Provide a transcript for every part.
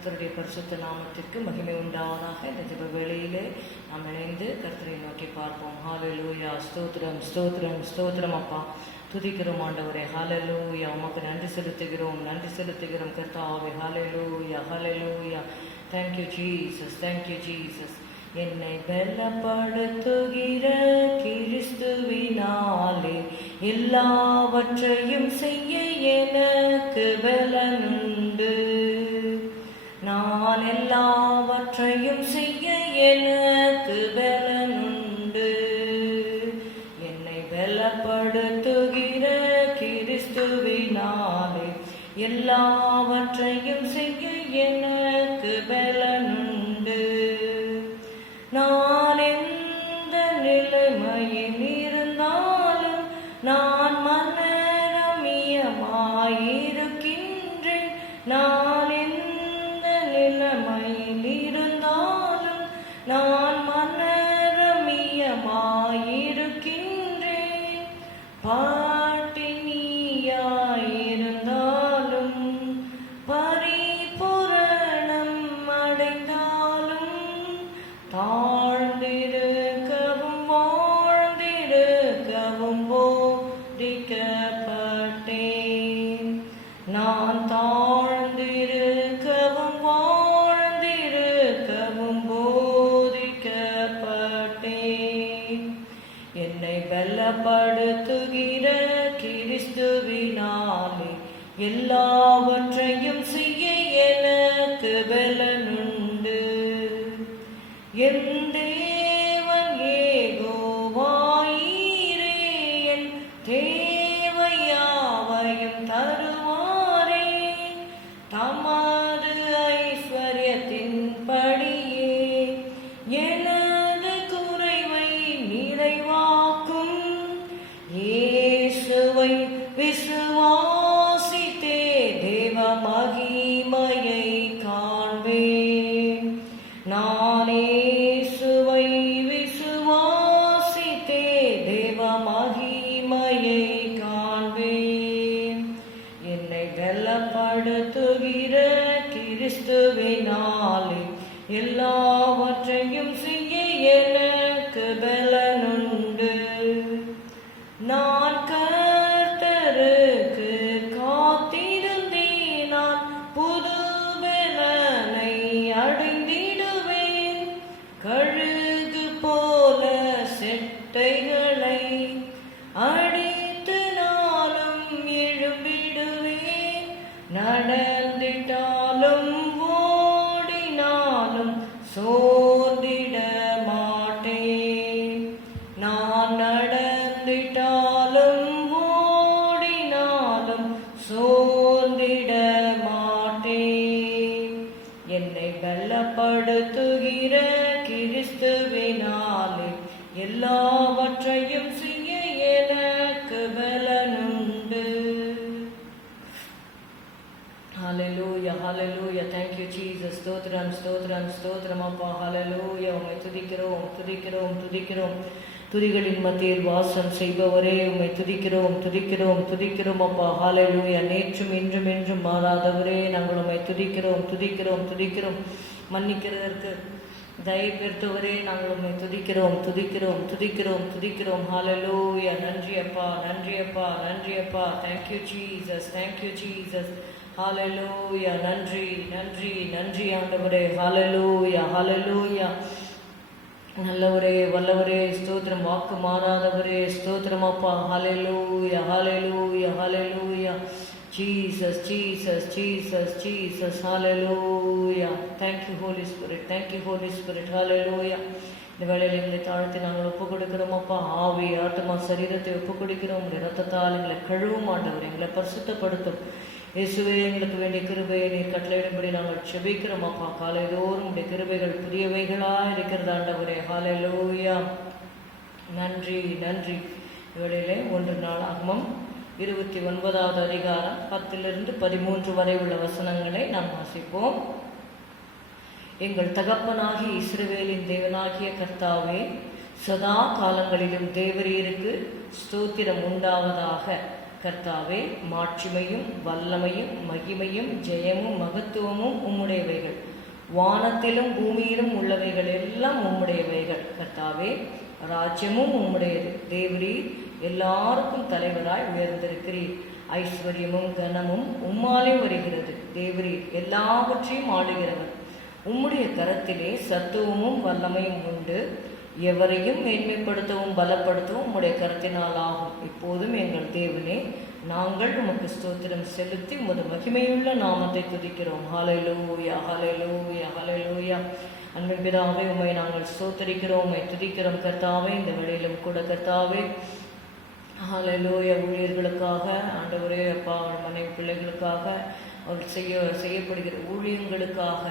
கர்த்தருடைய பரிசுத்த நாமத்திற்கு மகிமை உண்டாவதாக. இந்த ஜெப வேளையிலே நாம் இணைந்து கர்த்தரை நோக்கி பார்ப்போம். ஹல்லேலூயா. ஸ்தோத்திரம் ஸ்தோத்திரம் ஸ்தோத்திரம் அப்பா, துதிக்கிறோம் ஆண்டவரே. ஹல்லேலூயா. உமக்கு நன்றி செலுத்துகிறோம் கர்த்தாவே. Hallelujah hallelujah. Thank you Jesus, thank you Jesus. என்னை பலப்படுத்துகிற கிறிஸ்துவினாலே எல்லாவற்றையும் செய்ய எனக்கு பலனுண்டு. நான் எல்லாவற்றையும் செய்ய எனக்கு பலனுண்டு. என்னை பலப்படுத்துகிற கிறிஸ்துவினாலே எல்லாவற்றையும் செய்ய எனக்கு பலனுண்டு. நான் எந்த நிலைமையில் இருந்தாலும் நான் மனரமியமாயிருக்கின்றேன். நான் எந்த நிலைமையில் இருந்தாலும் நான் மனரமியமாயிருக்கின்றேன். பாட்டினியாயிருந்தாலும் பரிபூரணம் அடைந்தாலும் தாழ்ந்திருக்கவும் வாழ்ந்திருக்கவும் போதிக்கப்பட்டேன். நான் தாழ்ந்திருக்கவும் வாழ்ந்திருக்கவும் போதிக்கப்பட்டேன். என்னை பலப்படுத்துகிற கிறிஸ்துவினாலே எல்லாவற்றையும் செய்ய எனக்கு பலனுண்டு. என் தேவன் யெகோவாயீரே, என் தேவையாவையும் தருவாரே. தமது ஐஸ்வர்யத்தின்படியே எனது குறைவை நிறைவாக்கும். இயேசுவை விசுவாசித்தே தேவ மகிமையை காண்பேன். நான் இயேசுவை விசுவாசித்தே தேவ மகிமையை காண்பேன். என்னை பலப்படுத்துகிற கிறிஸ்துவினாலே எல்லாவற்றையும் செய்ய எனக்கு பலனுண்டு. நான் கர்த்தருக்கு காத்திருந்தேன். நான் புது பலனை அடைந்திடுவேன். கழுகு போல செட்டைகளை அடித்து நாளும் எழும்பிடுவேன். நடந்திட்டாலும் ஓடினாலும் சோர்ந்திட மாட்டேன். நான் நடந்திட்டாலும் ஓடினாலும் சோர்ந்திட மாட்டேன். என்னை பலப்படுத்துகிற கிறிஸ்துவினாலே எல்லாவற்றையும் செய்ய எனக்கு பலனுண்டு. ஹல்லேலூயா ஹல்லேலூயா. Thank you Jesus. ஸ்தோத்திரம் ஸ்தோத்திரம் ஸ்தோத்திரம் அப்பா. ஹல்லேலூயா. உம்மை துதிக்கிறோம் துதிக்கிறோம் துதிக்கிறோம். துதிகளின் மத்தியில் வாசம் செய்பவரே, உம்மை துதிக்கிறோம் துதிக்கிறோம் துதிக்கிறோம் அப்பா. ஹல்லேலூயா. நேற்றும் இன்றும் என்றும் மாறாதவரே, நாங்கள் உம்மை துதிக்கிறோம் துதிக்கிறோம் துதிக்கிறோம். மன்னிக்கிறதற்கு தயவு பெருத்தவரே, நாங்கள் உம்மை துதிக்கிறோம் துதிக்கிறோம் துதிக்கிறோம் துதிக்கிறோம். ஹல்லேலூயா. நன்றி அப்பா நன்றி அப்பா நன்றி அப்பா. Thank you Jesus thank you Jesus. Hallelujah. நன்றி நன்றி நன்றி ஆண்டவரே. ஹல்லேலூயா ஹல்லேலூயா. நல்லவரே வல்லவரே ஸ்தோத்திரம். வாக்கு மாறாதவரே ஸ்தோத்திரம் அப்பா. ஹல்லேலூயா hallelujah hallelujah. Jesus, Jesus, Jesus, Jesus, hallelujah. Thank you, Holy Spirit. Thank you, Holy Spirit. Hallelujah. இந்த வேளையில் எங்களை தாழ்த்தி நாங்கள் ஒப்புக் கொடுக்கிறோம் அப்பா. ஆவி ஆத்மா சரீரத்தை ஒப்புக் கொடுக்கிறோம். உங்களுடைய ரத்தத்தால் எங்களை கழுவும் ஆண்டவர், எங்களை பரிசுத்தப்படுத்தும் இயேசுவே. எங்களுக்கு வேண்டிய கிருபையை நீர் கட்டளையிடும்படி நாங்கள் செபிக்கிறோம் அப்பா. காலைதோறும் உடைய கிருபைகள் புதியவைகளாக இருக்கிறது ஆண்டவரே. ஹல்லேலூயா. நன்றி நன்றி. இவளிலே 1 நாளாகமம் 29வது அதிகாரம் 10-13 வரை உள்ள வசனங்களை நாம் வாசிப்போம். எங்கள் தகப்பனாகிய இஸ்ரவேலின் தேவனாகிய கர்த்தாவே, சதா காலங்களிலும் தேவரீருக்கு ஸ்தோத்திரம் உண்டாவதாக. கர்த்தாவே, மாட்சிமையும் வல்லமையும் மகிமையும் ஜெயமும் மகத்துவமும் உம்முடையவைகள். வானத்திலும் பூமியிலும் உள்ளவைகள் எல்லாம் உம்முடையவைகள். கர்த்தாவே, ராஜ்யமும் உம்முடையது. தேவரீர் எல்லாருக்கும் தலைவராய் உயர்ந்திருக்கிறீர். ஐஸ்வர்யமும் கனமும் உம்மாலே வருகிறது. தேவரீர் எல்லாவற்றையும் ஆளுகிறவர். உம்முடைய கரத்திலே சத்துவமும் வல்லமையும் உண்டு. எவரையும் மேன்மைப்படுத்தவும் பலப்படுத்தவும் உம்முடைய கரத்தினால் ஆகும். இப்போதும் எங்கள் தேவனே, நாங்கள் உமக்கு ஸ்தோத்திரம் செலுத்தி உமது மகிமையுள்ள நாமத்தை துதிக்கிறோம். ஹல்லேலூயா, ஹல்லேலூயா, ஹல்லேலூயா. அன்பின் பிதாவே, உம்மை நாங்கள் ஸ்தோத்திரிக்கிறோம், உம்மை துதிக்கிறோம். கர்த்தாவே, இந்த வேளையிலும் கூட கர்த்தாவே, ஹல்லேலூயா, ஊழியர்களுக்காக ஆண்டவரே அப்பா, மனைவி பிள்ளைகளுக்காக அவர் செய்யப்படுகிற ஊழியங்களுக்காக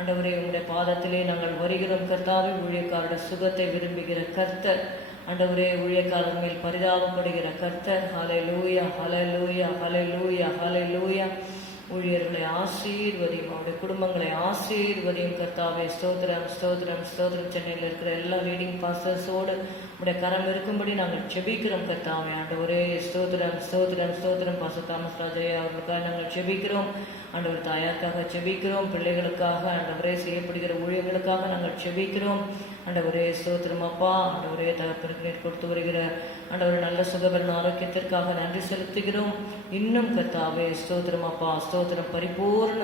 ஆண்டவரே உங்களுடைய பாதத்திலே நாங்கள் வருகிறோம். கர்த்தாவே, ஊழியக்காரோட சுகத்தை விரும்புகிற கர்த்தர், ஆண்டவரே ஊழியக்காரர் மேல் பரிதாபப்படுகிற கர்த்தர். ஹல்லேலூயா, ஹல்லேலூயா, ஹல்லேலூயா, ஹல்லேலூயா. ஊழியர்களை ஆசீர்வதியும், அவருடைய குடும்பங்களை ஆசீர்வதியும். கர்த்தாவே, ஸ்தோத்திரம், ஸ்தோத்திரம், ஸ்தோத்திரம். சென்னையில் இருக்கிற எல்லா லீடிங் பாஸ்டர்ஸோடு உடைய கரம் இருக்கும்படி நாங்கள் செபிக்கிறோம். கர்த்தாவே, ஆண்டவரே ஸ்தோத்திரம், ஸ்தோத்திரம், ஸ்தோத்திரம். பாஸ்டர் தாமஸ் ராஜையா அவர்களுக்காக நாங்கள் செபிக்கிறோம். ஆண்டவர் தாயாருக்காக செபிக்கிறோம். பிள்ளைகளுக்காக ஆண்டவரே செய்யப்படுகிற ஊழியர்களுக்காக நாங்கள் செபிக்கிறோம். ஆண்டவரே ஸ்தோத்திரம் அப்பா. ஆண்டவரே தகப்பனுக்கு நீர் கொடுத்து வருகிற ஆண்டவர் நல்ல சுகபலன் ஆரோக்கியத்திற்காக நன்றி செலுத்துகிறோம். இன்னும் கர்த்தாவே ஸ்தோத்திரம் அப்பா, ஸ்தோத்திரம். பரிபூர்ண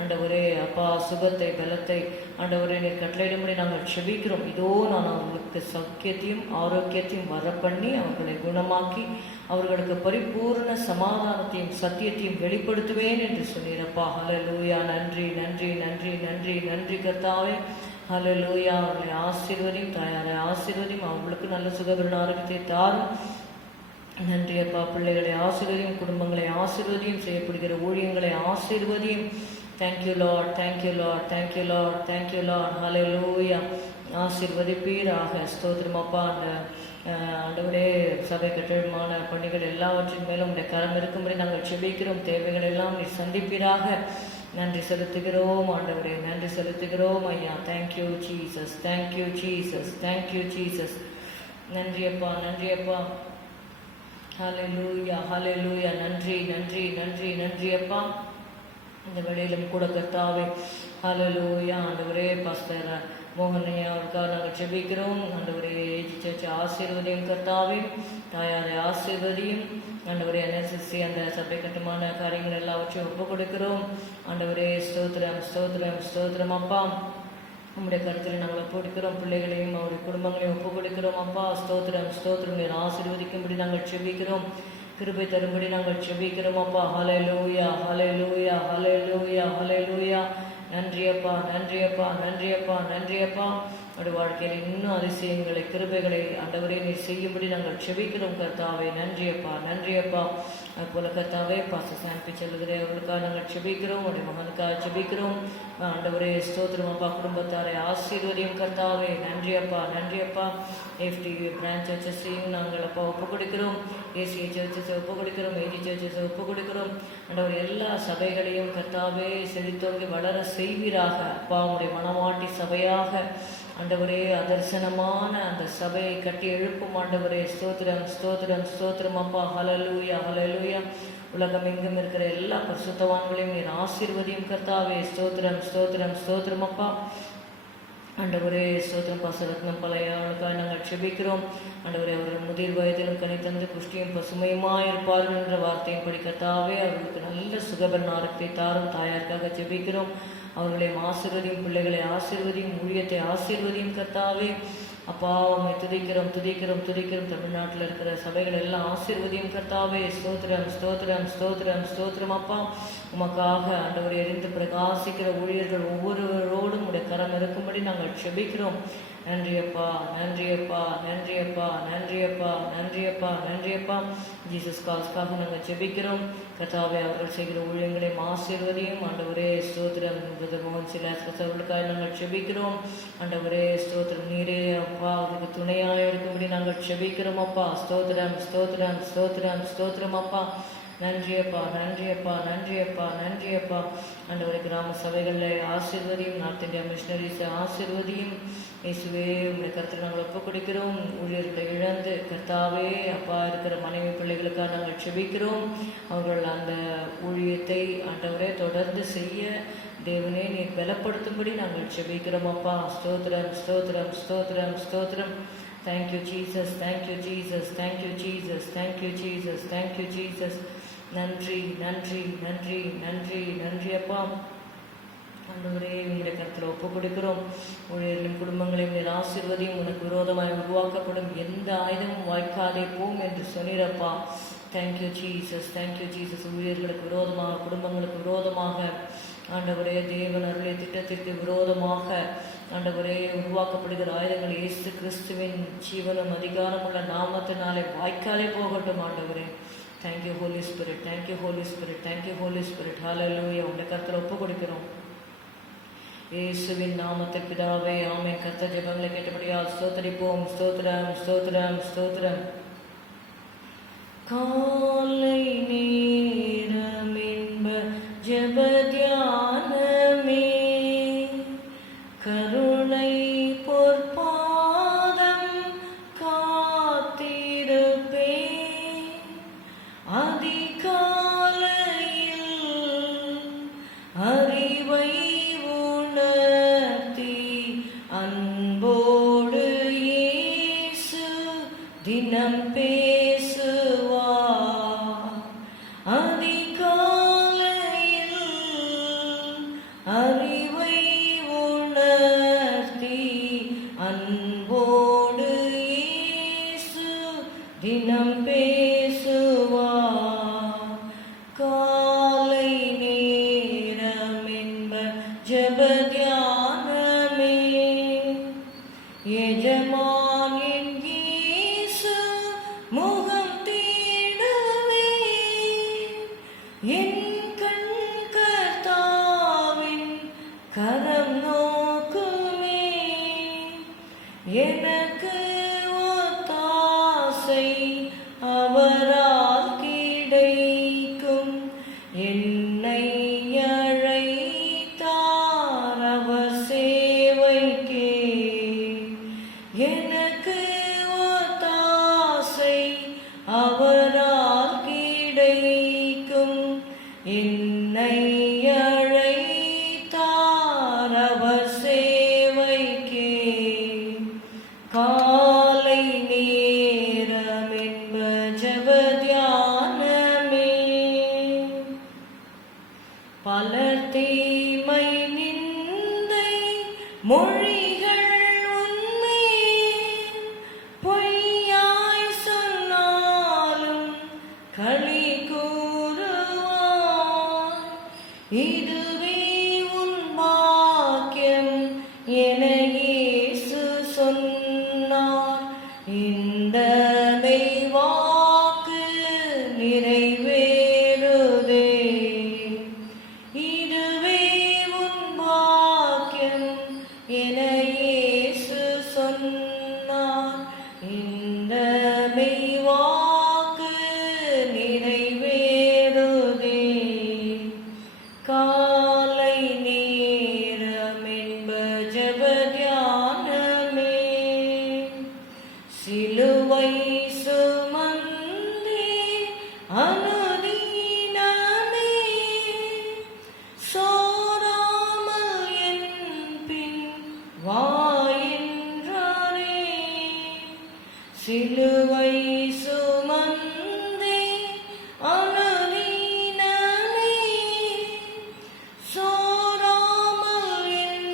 ஆண்டவரே அப்பா சுகத்தை பலத்தை ஆண்டவரே நீர் கட்டளையிடும்படி நாங்கள் செபிக்கிறோம். இதோ நான் அவர்களுக்கு சௌக்கியத்தையும் ஆரோக்கியத்தையும் வரப்பண்ணி அவர்களை குணமாக்கி அவர்களுக்கு பரிபூர்ண சமாதானத்தையும் சத்தியத்தையும் வெளிப்படுத்துவேன் என்று சொன்னீரப்பா. ஹல்லேலூயா. நன்றி, நன்றி, நன்றி, நன்றி, நன்றி கர்த்தாவே. ஹல்லேலூயா. அவர்களை ஆசீர்வதியும், தாயாரை ஆசீர்வதியும், அவர்களுக்கு நல்ல சுகபலன் ஆரோக்கியத்தை தாரும். நன்றி அப்பா. பிள்ளைகளை ஆசீர்வதியும், குடும்பங்களை ஆசீர்வதியும், செய்யப்படுகிற ஊழியங்களை ஆசீர்வதியும். Thank you Lord, thank you Lord, thank you Lord, thank you Lord. Hallelujah. ஆசீர்வதிப்பீராக. ஸ்தோத்திரம் அப்பா. அந்த ஆண்டவரே சபை கட்டிடமான பணிகள் எல்லாவற்றின் மேலும் உடைய கரம் இருக்கும்படி நாங்கள் செபிக்கிறோம். தேவைகள் எல்லாம் நீ சந்திப்பீராக. நன்றி செலுத்துகிறோம் ஆண்டவரே, நன்றி செலுத்துகிறோம் ஐயா. Thank you Jesus, thank you Jesus, thank you Jesus. நன்றி அப்பா, நன்றி அப்பா. ஹல்லேலூயா, ஹல்லேலூயா. நன்றி, நன்றி, நன்றி, நன்றி அப்பா. இந்த வேளையிலும் கூட கர்த்தாவே ஹல்லேலூயா. ஆண்டவரே பாஸ்டர் மோகனையா அவருக்காக நாங்கள் செபிக்கிறோம். ஆண்டவரே ஏஜி சர்ச்சை ஆசீர்வதியும் கர்த்தாவே, தாயாரை ஆசீர்வதியும். ஆண்டவரே NSSC அந்த சபை கட்டுமான காரியங்கள் எல்லாவற்றையும் ஒப்பு கொடுக்கிறோம். ஆண்டவரே ஸ்தோத்திரம், ஸ்தோத்திரம், ஸ்தோத்திரம் அப்பா. உங்களுடைய கருத்தில் நாங்கள் ஒப்பு கொடுக்கிறோம். பிள்ளைகளையும் அவருடைய குடும்பங்களையும் ஒப்பு கொடுக்கிறோம் அப்பா. ஸ்தோத்திரம், ஸ்தோத்திரம். நீர் ஆசீர்வதிக்கும்படி நாங்கள் செபிக்கிறோம். கிருபை தரும்படி நாங்கள் செபிக்கிறோம் அப்பா. ஹல்லேலூயா, ஹல்லேலூயா, ஹல்லேலூயா, ஹல்லேலூயா. நன்றி அப்பா, நன்றி அப்பா, நன்றி அப்பா, நன்றி அப்பா. அவருடைய வாழ்க்கையில் இன்னும் அதிசயங்களை கிருபைகளை ஆண்டவரே நீர் செய்யும்படி நாங்கள் செபிக்கிறோம் கர்த்தாவே. நன்றி அப்பா, நன்றி அப்பா. அதுபோல கர்த்தாவே பாஸ்டர் சாம்பி செல்லுகிற அவர்களுக்காக நாங்கள் செபிக்கிறோம். அவருடைய மகனுக்காக செபிக்கிறோம். ஆண்டவரே ஸ்தோத்திரம் அப்பா. குடும்பத்தாரை ஆசீர்வதியும் கர்த்தாவே. நன்றி அப்பா, நன்றி அப்பா. FT பிரான்ச் சர்ச்சஸையும் நாங்கள் அப்பா ஒப்பு கொடுக்கிறோம். ACA சர்ச்சஸை ஒப்பு கொடுக்கிறோம். AG சர்ச்சஸை ஒப்பு கொடுக்கிறோம். ஆண்டவர் எல்லா சபைகளையும் கர்த்தாவே செழித்தோங்கி வளர செய்வீராக அப்பா. உடைய மனவாட்டி சபையாக ஆண்டவரே அதர்சனமான அந்த சபையை கட்டி எழுப்பும் ஆண்டவரே. ஸ்தோத்திரம், ஸ்தோத்திரம், ஸ்தோத்திரம் அப்பா. ஹல்லேலூயா, ஹல்லேலூயா. உலகம் எங்கும் இருக்கிற எல்லா பரிசுத்தவான்களையும் நீர் ஆசீர்வதியும் கர்த்தாவே. ஸ்தோத்திரம், ஸ்தோத்திரம், ஸ்தோத்திரம் அப்பா. ஆண்டவரே ஸ்தோத்திரம். பாசரத்னம் பழையவனுக்காக நாங்கள் செபிக்கிறோம். ஆண்டவரே அவர்கள் முதிர் வயதிலும் கனி தந்து புஷ்டியும் பசுமையுமாய் இருப்பார்கள் என்ற வார்த்தையும் படி கர்த்தாவே அவர்களுக்கு நல்ல சுகபலன் ஆரோக்கியத்தை தாரும். தாயாருக்காக செபிக்கிறோம். அவர்களையும் ஆசீர்வதியும், பிள்ளைகளை ஆசீர்வதியும், ஊழியத்தை ஆசீர்வதியும் கர்த்தாவே. அப்பா உம்மை துதிக்கிறோம், துதிக்கிறோம், துதிக்கிறோம். தமிழ்நாட்டில் இருக்கிற சபைகள் எல்லாம் ஆசீர்வதியும் கர்த்தாவே. ஸ்தோத்திரம், ஸ்தோத்திரம், ஸ்தோத்திரம், ஸ்தோத்திரம் அப்பா. உமக்காக ஆண்டவரை எரிந்து பிரகாசிக்கிற ஊழியர்கள் ஒவ்வொருவரோடும் உடைய கரம் இருக்கும்படி நாங்கள் செபிக்கிறோம். நன்றி அப்பா, நன்றி அப்பா, நன்றி அப்பா, நன்றி அப்பா, நன்றி அப்பா, நன்றி அப்பா. ஜீசஸ் கால்ஸ்க்காக நாங்கள் செபிக்கிறோம் கர்த்தாவே. அவர்கள் செய்கிற ஊழியங்களையும் ஆசீர்வதியும் ஆண்டவரே. ஸ்தோத்திரம். மோகன் சிலாஸ்கஸ் அவர்களுக்காக நாங்கள் செபிக்கிறோம். ஆண்டவரே ஸ்தோத்திரம். நீரே அப்பா அவருக்கு துணையாக இருக்கும்படி நாங்கள் செபிக்கிறோம் அப்பா. ஸ்தோத்திரம், ஸ்தோத்திரம், ஸ்தோத்திரம், ஸ்தோத்திரம் அப்பா. நன்றியப்பா, நன்றியப்பா, நன்றியப்பா, நன்றியப்பா. ஆண்டவரே, கிராம சபைகளில் ஆசீர்வதியும், நார்த் இந்தியா மிஷனரிஸை ஆசீர்வதியும். இயேசுவே, உங்களுடைய கருத்தில் நாங்கள் ஒப்புக் கொடுக்கிறோம். ஊழியர்களை இழந்து கர்த்தாவே அப்பா இருக்கிற மனைவி பிள்ளைகளுக்காக நாங்கள் செபிக்கிறோம். அவர்கள் அந்த ஊழியத்தை ஆண்டவரே தொடர்ந்து செய்ய தேவனே நீர் பலப்படுத்தும்படி நாங்கள் செபிக்கிறோம் அப்பா. ஸ்தோத்திரம், ஸ்தோத்திரம், ஸ்தோத்திரம், ஸ்தோத்திரம். Thank you Jesus, thank you Jesus, thank you Jesus, thank you Jesus, thank you Jesus. நன்றி, நன்றி, நன்றி, நன்றி, நன்றி அப்பா. ஆண்டவரே, உங்களுடைய கருத்தில் ஒப்புக் கொடுக்கிறோம். ஊழியர்களின் குடும்பங்களையும் நீர் ஆசீர்வதியும். உனக்கு விரோதமாய் உருவாக்கப்படும் எந்த ஆயுதமும் வாய்க்காதே போம் என்று சொன்னீரப்பா. Thank you Jesus, thank you Jesus. ஊழியர்களுக்கு விரோதமாக, குடும்பங்களுக்கு விரோதமாக, ஆண்டவரே தேவன் அருளிய திட்டத்திற்கு விரோதமாக ஆண்டவரே உருவாக்கப்படுகிற ஆயுதங்கள் இயேசு கிறிஸ்துவின் ஜீவனும் அதிகாரமுள்ள நாமத்தினாலே வாய்க்காலே போகட்டும் ஆண்டவரே. Thank you holy spirit, thank you holy spirit, thank you holy spirit. Hallelujah. உங்களுடைய கருத்தில் ஒப்புக் கொடுக்கிறோம் இயேசுவின் நாமத்தில் பிதாவே, ஆமென். கர்த்தர் ஜெபங்களை கேட்டபடியால் ஸ்தோத்திரிப்போம். ஸ்தோத்திரம், ஸ்தோத்திரம், ஸ்தோத்திரம். காலை நேரம் இன்ப ஜெப தியானமே, கருணை பொற்பாதம் காத்திருப்பே, அதிகாலையில் அறிவை உணர்த்தி அன்போடு இயேசு தினம் பேசுவார். அதிகாலையில் அறிவை உணர்த்தி அன்போடு இயேசு தினம் பேசுவார். காலை நேரம் என்ப ஜெப தியானமே, எஜமானின் இயேசு முகம் தேடவே, என் கண் கர்த்தாவின் கரம் நோக்குமே, எனக்கு ஒத்தாசை அவரால் கிடைக்கும், என்னை அழைத்தார் அவர் சேவைக்கே, எனக்கு ஒத்தாசை அவரால் கிடைக்கும், என்னை அழைத்தார் அவர் சேவைக்கே. காலை நேரம் என்ப ஜெப தியானமே, பலர் தீமை நிந்தை மொழிகள் உண்மை பொய்யாய் சொன்னாலும் களி கூறுவார். இதுவே உன் பாக்கியம் என இயேசு சொன்னார். இந்த மெய்வாக்கு நிறைவேறுதே. இதுவே உன் பாக்கியம் என இயேசு சொன்னார். இந்த மெய்வாக்கு நிறைவேறுதே. காலை நேரம் என்ப ஜெப தியானமே, சிலுவை சுமந்தே அனுதினமே, சோராமல் என் பின் வா என்றாரே. சிலுவை சுமந்தே அனுதினமே, சோராமல் என்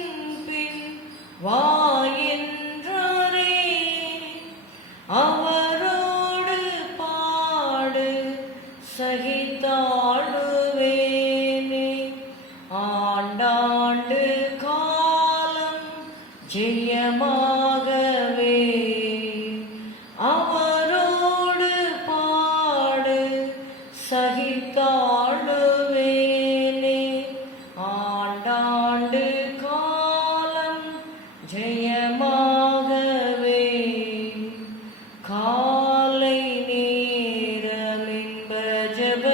பின் வா என்றாரே. அவரோடு பாடு சகித்தாடுவேனே, ஆண்டாண்டு காலம் ஜெயமாகவே. அவரோடு பாடு சகித்தாடுவேனே, ஆண்டாண்டு காலம் ஜெயமாகவே. காலை நேரம் என்ப ஜெப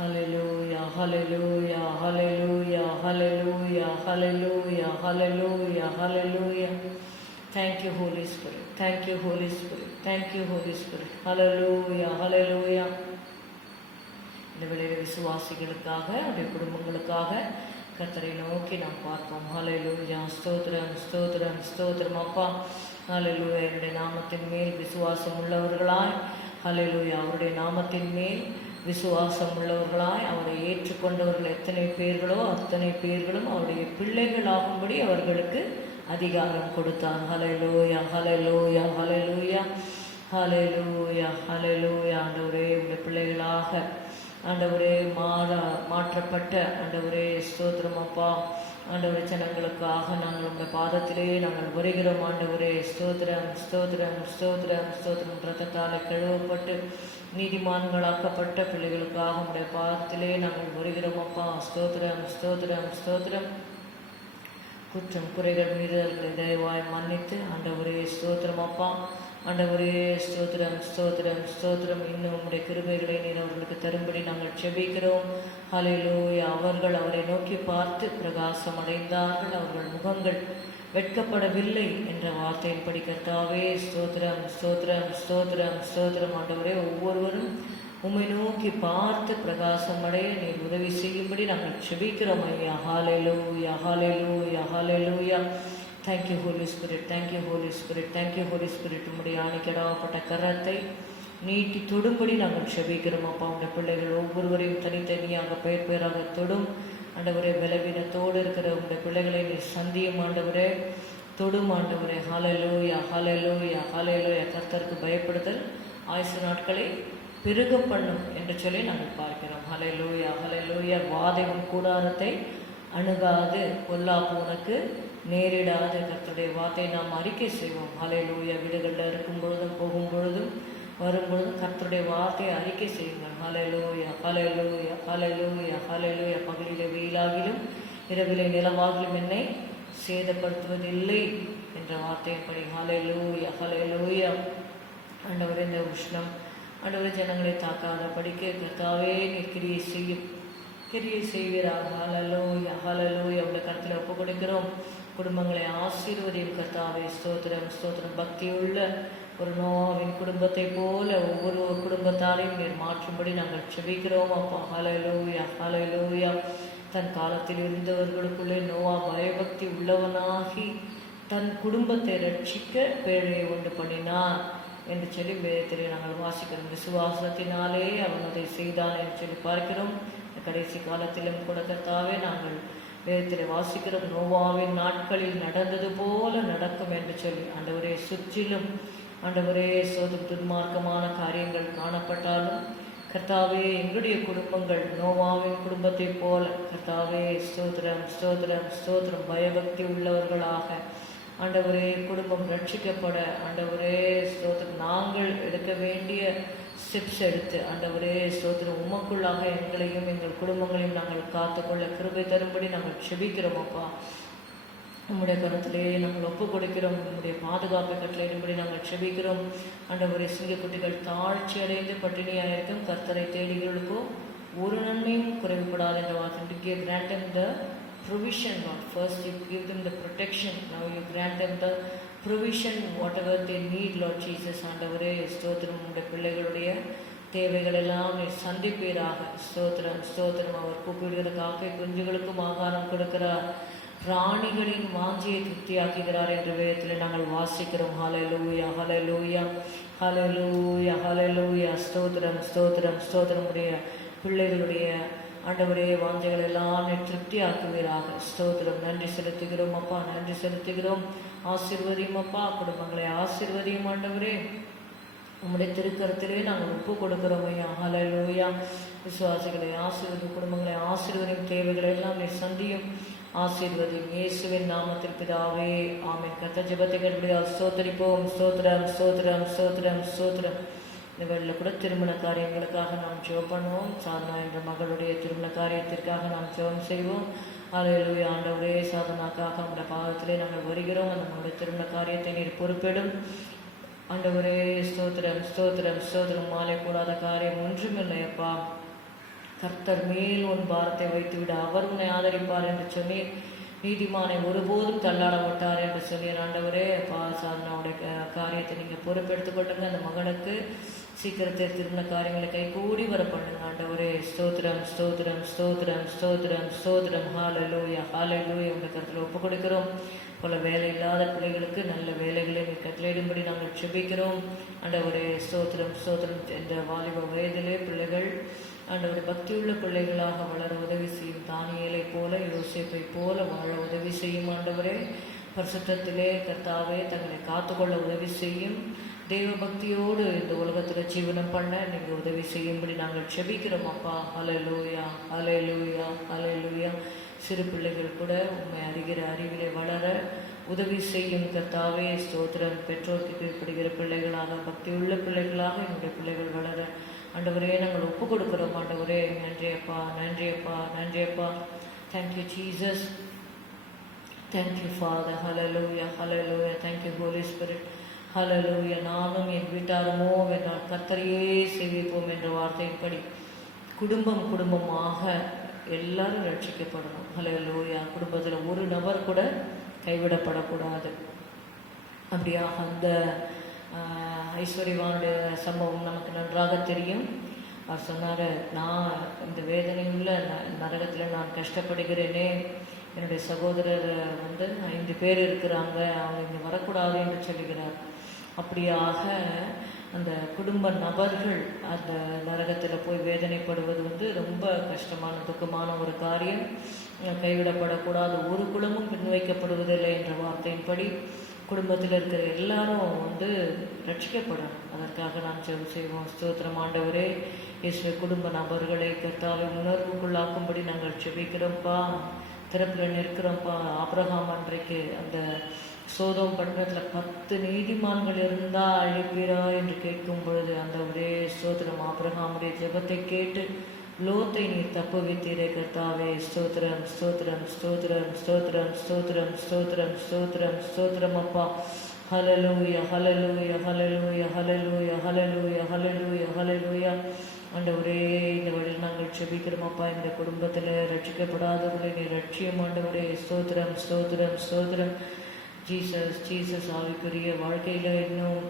Hallelujah, hallelujah, hallelujah, hallelujah, hallelujah, hallelujah, hallelujah. Thank you, Holy Spirit. Thank you, Holy Spirit. Thank you, Holy Spirit. Hallelujah, hallelujah. இந்த வேளையில் விசுவாசிகளுக்காக அவருடைய குடும்பங்களுக்காக கர்த்தரை நோக்கி நாம் பார்ப்போம். ஹல்லேலூயா, ஸ்தோத்திரம், ஸ்தோத்திரம், ஸ்தோத்திரம் அப்பா. ஹல்லேலூயா, என்னுடைய நாமத்தின் மேல் விசுவாசம் உள்ளவர்களாய், ஹல்லேலூயா, அவருடைய நாமத்தின் மேல் விசுவாசம் உள்ளவர்களாய் அவரை ஏற்றுக்கொண்டவர்கள் எத்தனை பேர்களோ அத்தனை பேர்களும் அவருடைய பிள்ளைகளாகும்படி அவர்களுக்கு அதிகாரம் கொடுத்தார். ஹல்லேலூயா, ஹல்லேலூயா, ஹல்லேலூயா, ஹல்லேலூயா, ஹல்லேலூயா. ஆண்டவரே, உடைய பிள்ளைகளாக ஆண்டவரே மாற்றப்பட்ட ஆண்டவரே ஸ்தோத்திரம் அப்பா. ஆண்டவரே, ஜனங்களுக்காக நாங்கள் உங்களுடைய பாதத்திலே நாங்கள் வருகிறோம். ஆண்டவரே ஸ்தோத்திரம், ஸ்தோத்திரம், ஸ்தோத்திரம், ஸ்தோத்திரம். இரத்தத்தாலே கழுவப்பட்டு நீதிமான்களாக்கப்பட்ட பிள்ளைகளுக்காக உங்களுடைய பாதத்திலே நாங்கள் வருகிறோம் அப்பா. ஸ்தோத்திரம், ஸ்தோத்திரம், ஸ்தோத்திரம். குற்றம் குறைகள் மீறுதல்களை தயவாய் மன்னித்து ஆண்டவரே ஸ்தோத்திரம் அப்பா. ஆண்டவரே ஸ்தோத்திரம், ஸ்தோத்திரம், ஸ்தோத்திரம். இன்னும் உங்களுடைய கிருபைகளை நீர் அவர்களுக்கு தரும்படி நாங்கள் செபிக்கிறோம். ஹல்லேலூயா. அவர்கள் அவரை நோக்கி பார்த்து பிரகாசம் அடைந்தார்கள், அவர்கள் முகங்கள் வெட்கப்படவில்லை என்ற வார்த்தையின்படி கர்த்தாவே ஸ்தோத்திரம், ஸ்தோத்திரம், ஸ்தோத்திரம், ஸ்தோத்திரம். ஆண்டவரே, ஒவ்வொருவரும் உம்மை நோக்கி பார்த்து பிரகாசம் அடைய நீர் உதவி செய்யும்படி நாங்கள் செபிக்கிறோம் ஐயா. Hallelujah, hallelujah, hallelujah. Thank you holy spirit, thank you holy spirit, thank you holy spirit. உம்முடைய ஆணிக்கடாப்பட்ட கரத்தை நீட்டி தொடும்படி நாங்கள் செபிக்கிறோம் அப்பா. உடைய பிள்ளைகள் ஒவ்வொருவரையும் தனித்தனியாக பெயர் பெயராக தொடும் ஆண்டவரே. பலவீனத்தோடு இருக்கிற உடைய பிள்ளைகளை நீ சந்தியும் ஆண்டவரே, தொடும் ஆண்டவரே. ஹல்லேலூயா, ஹல்லேலூயா, ஹல்லேலூயா. கர்த்தருக்கு பயப்படுதல் ஆயுசு நாட்களை பெருக பண்ணும் என்று சொல்லி நாங்கள் பார்க்கிறோம். ஹல்லேலூயா, ஹல்லேலூயா. வாதையின் கூடாரத்தை அணுகாது, பொல்லாப்பு உனக்கு நேரிடாது. கர்த்தருடைய வார்த்தை நாம் அறிக்கை செய்வோம். ஹல்லேலூயா. வீடுகளில் இருக்கும் பொழுதும் போகும் பொழுதும் வரும் பொழுதும் கர்த்தருடைய வார்த்தையை அறிக்கை செய்யுங்கள். ஹல்லேலூயா, ஹல்லேலூயா, ஹல்லேலூயா, ஹல்லேலூயா. பகலிலே வெயிலாகிலும் இரவிலே நிலவாகிலும் என்னை சேதப்படுத்துவதில்லை என்ற வார்த்தையின்படி ஹல்லேலூயா, ஹல்லேலூயா. ஆண்டவரே, இந்த உஷ்ணம் ஆண்டவரே ஜனங்களை தாக்காத படிக்க கர்த்தாவே நீர் கிரியை செய்யும், கிரியை செய்வீராக. ஹல்லேலூயா, ஹல்லேலூயா. உடைய கருத்தில் ஒப்பு கொடுக்கிறோம். குடும்பங்களை ஆசீர்வதியும் கர்த்தாவே. ஸ்தோத்திரம், ஸ்தோத்திரம். பக்தியுள்ள ஒரு நோவாவின் குடும்பத்தை போல ஒவ்வொரு குடும்பத்தாரையும் நீர் மாற்றும்படி நாங்கள் செபிக்கிறோம் அப்பா. ஹல்லேலூயா, ஹல்லேலூயா. தன் காலத்தில் இருந்தவர்களுக்குள்ளே நோவா பயபக்தி உள்ளவனாகி தன் குடும்பத்தை ரட்சிக்க பேழையை உண்டு பண்ணினார் என்று சொல்லி வேதத்திலே நாங்கள் வாசிக்கிறோம். விசுவாசத்தினாலே அவன் அதை செய்தான் என்று சொல்லி பார்க்கிறோம். கடைசி காலத்திலும் கூட கர்த்தாவே நாங்கள் வேதத்தில் வாசிக்கிறோம், நோவாவின் நாட்களில் நடந்தது போல நடக்கும் என்று சொல்லி. ஆண்டவரே, சுற்றிலும் ஆண்டவரே சோதம் துன்மார்க்கமான காரியங்கள் காணப்பட்டாலும் கர்த்தாவே எங்களுடைய குடும்பங்கள் நோவாவின் குடும்பத்தை போல கர்த்தாவே ஸ்தோத்திரம், ஸ்தோத்திரம், ஸ்தோத்திரம். பயபக்தி உள்ளவர்களாக ஆண்டவரே குடும்பம் ரட்சிக்கப்பட ஆண்டவரே ஸ்தோத்திரம் நாங்கள் எடுக்க வேண்டிய ஸ்டெப்ஸ் எடுத்து ஆண்டவரே ஸ்தோத்திரம் உமக்குள்ளாக எங்களையும் எங்கள் குடும்பங்களையும் நாங்கள் காத்துக்கொள்ள கிருபை தரும்படி நாங்கள் செபிக்கிறோம் அப்பா. நம்முடைய கருத்திலே நாங்கள் ஒப்பு கொடுக்கிறோம். நம்முடைய பாதுகாப்பை கட்டளையிடும்படி நாங்கள் செபிக்கிறோம். ஆண்டவரே, சிங்கக்குட்டிகள் தாழ்ச்சி அடைந்து பட்டினியாக இருக்கும் கர்த்தரை தேடிகளுக்கோ ஒரு நன்மையும் குறைவுபடாது என்ற வார்த்தை. Grant them the provision, Lord. First you give them the protection, now you grant them the provision whatever they need, Lord Jesus. ஆண்டவரே ஸ்தோத்திரம். உடைய பிள்ளைகளுடைய தேவைகள் எல்லாம் நீ சந்திப்பீராக. ஸ்தோத்திரம், ஸ்தோத்திரம். அவர் கூப்பிடுகிற காக்கை குஞ்சுகளுக்கும் ஆகாரம் கொடுக்கிறார், பிராணிகளின் வாஞ்சியை திருப்தியாக்குகிறார் என்று வேதத்தில் நாங்கள் வாசிக்கிறோம். ஹல்லேலூயா, ஹல்லேலூயா, ஹல்லேலூயா, ஹல்லேலூயா. ஸ்தோத்திரம், ஸ்தோத்திரம், ஸ்தோத்திரம். உடைய பிள்ளைகளுடைய ஆண்டவரே வாஞ்சைகள் எல்லாம் திருப்தி ஆக்குவீராக. ஸ்தோத்திரம். நன்றி செலுத்துகிறோம் அப்பா, நன்றி செலுத்துகிறோம். ஆசீர்வதியும் அப்பா, குடும்பங்களை ஆசீர்வதியும் ஆண்டவரே. உம்முடைய திருக்கரத்திலே நாங்கள் ஒப்பு கொடுக்கிறோம் ஐயா. ஹல்லேலூயா. விசுவாசிகளை ஆசீர்வதியும், குடும்பங்களை ஆசீர்வதியும், தேவைகளை எல்லாம் நீ சந்தியும், ஆசீர்வதியும். இயேசுவின் நாமத்தில் பிதாவே, ஆமென். கர்த்தர் ஜெபத்தை கேட்படியால் ஸ்தோத்திரிப்போம். ஸ்தோத்திரம், ஸ்தோத்திரம், ஸ்தோத்திரம், ஸ்தோத்திரம். இந்த வேளையில் கூட திருமண காரியங்களுக்காக நாம் ஜெபம் பண்ணுவோம். சாதனா என்ற மகளுடைய திருமண காரியத்திற்காக நாம் ஜெபம் செய்வோம். ஹல்லேலூயா. ஆண்டவரே, சாதனாக்காக உங்களுடைய பாதத்திலே நாங்கள் வருகிறோம். நம்மளுடைய திருமண காரியத்தை நீர் பொறுப்பெடும் ஆண்டவரே. ஸ்தோத்திரம், ஸ்தோத்திரம், ஸ்தோத்திரம். மாலை கூடாத காரியம் ஒன்றுமில்லையப்பா. கர்த்தர் மேல் உன் பாரத்தை வைத்துவிட, அவர் உன்னை ஆதரிப்பார் என்று சொன்னீர். நீதிமானை ஒருபோதும் தள்ளாட விட்டார் என்று சொன்னீர். ஆண்டவரே சாதனாவுடைய காரியத்தை நீங்கள் பொறுப்பெடுத்து கொள்ளுங்க. அந்த மகனுக்கு சீக்கிரத்தை திருந்த காரியங்களை கை கூடி வர பண்ணுங்க ஆண்டவரே. ஸ்தோத்திரம் ஸ்தோத்திரம் ஸ்தோத்திரம் ஸ்தோத்திரம் ஸ்தோத்திரம். ஹalleluya ஹalleluya. உங்கள் கருத்தில் ஒப்பு கொடுக்கிறோம். பல வேலை இல்லாத பிள்ளைகளுக்கு நல்ல வேலைகளை நீ கட்டளையிடும்படி நாங்கள் செபிக்கிறோம் ஆண்டவரே. ஸ்தோத்திரம் ஸ்தோத்திரம். என்ற வாலிப வயதிலே பிள்ளைகள் ஆண்டவரை பக்தியுள்ள பிள்ளைகளாக வளர உதவி செய்யும். தானியேலை போல யோசேப்பை போல வாழ உதவி செய்யும் ஆண்டவரே. பரிசுத்தத்திலே கர்த்தாவே தங்களை காத்துக்கொள்ள உதவி செய்யும். தெய்வ பக்தியோடு இந்த உலகத்தில் ஜீவனம் பண்ண நீங்கள் உதவி செய்யும்படி நாங்கள் செபிக்கிறோம் அப்பா. ஹல்லேலூயா ஹல்லேலூயா ஹல்லேலூயா. சிறு பிள்ளைகள் கூட உண்மை அறிகிற அறிவிலே வளர உதவி செய்யும் கர்த்தாவே. ஸ்தோத்திரம். பெற்றோருக்கு கீழ்ப்படுகிற பிள்ளைகளாக பக்தியுள்ள பிள்ளைகளாக என்னுடைய பிள்ளைகள் வளர ஆண்டவரே நாங்கள் ஒப்பு கொடுக்கிறோம் ஆண்டவரே. நன்றி அப்பா நன்றி அப்பா நன்றி அப்பா. Thank you Jesus. Thank you father. Hallelujah hallelujah. Thank you holy spirit. Hallelujah. நானும் என் வீட்டாருமோ என்றால் கர்த்தரையே சேவிப்போம் என்ற வார்த்தையின்படி குடும்பம் குடும்பமாக எல்லாரும் ரட்சிக்கப்படணும். ஹல்லேலூயா. குடும்பத்தில் ஒரு நபர் கூட கைவிடப்படக்கூடாது. அப்படியாக அந்த ஐஸ்வர்யவானுடைய சம்பவம் நமக்கு நன்றாக தெரியும். அவர் சொன்னார், நான் இந்த வேதனையுள்ள நரகத்தில் நான் கஷ்டப்படுகிறேனே, என்னுடைய சகோதரர் 5 பேர் இருக்கிறாங்க, அவங்க இங்கே வரக்கூடாது என்று சொல்லுகிறார். அப்படியாக அந்த குடும்ப நபர்கள் அந்த நரகத்தில் போய் வேதனைப்படுவது ரொம்ப கஷ்டமான துக்கமான ஒரு காரியம். கைவிடப்படக்கூடாது. ஒரு குலமும் பின்வைக்கப்படுவதில்லை என்ற வார்த்தையின்படி குடும்பத்தில் இருக்கிற எல்லாரும் ரட்சிக்கப்படும். அதற்காக நாம் ஜெபம் செய்வோம். ஸ்தோத்திரம் ஆண்டவரே. இயேசுவை குடும்ப நபர்களை கர்த்தாவை உணர்வுக்குள்ளாக்கும்படி நாங்கள் ஜெபிக்கிறோம்ப்பா. திறப்பில் நிற்கிறோம்ப்பா. ஆபிரகாம் அன்றைக்கு அந்த சோதோம் பட்டணத்தில் 10 நீதிமான்கள் இருந்தால் அழிப்பீரா என்று கேட்கும் பொழுது அந்த ஒரே ஸ்தோத்திரம் ஆபிரகாமுடைய ஜெபத்தை கேட்டு லோத்தை நீர் தப்புவித்தீரே கர்த்தாவே. ஸ்தோத்திரம் ஸ்தோத்திரம் ஸ்தோத்திரம் ஸ்தோத்திரம் ஸ்தோத்திரம் ஸ்தோத்திரம் ஸ்தோத்திரம் ஸ்தோத்திரம் அப்பா. ஹல்லேலூயா hallelujah hallelujah hallelujah hallelujah hallelujah ஹல்லேலூயா. ஆண்டவரே, இந்த வழியில் நாங்கள் செபிக்கிறோம் அப்பா. இந்த குடும்பத்தில் ரட்சிக்கப்படாதவர்களை நீ ரட்சியம் ஆண்டவரே. ஸ்தோத்திரம் ஸ்தோத்திரம் ஸ்தோத்திரம். Jesus Jesus. ஆவிக்குரிய வாழ்க்கையில் இன்னும்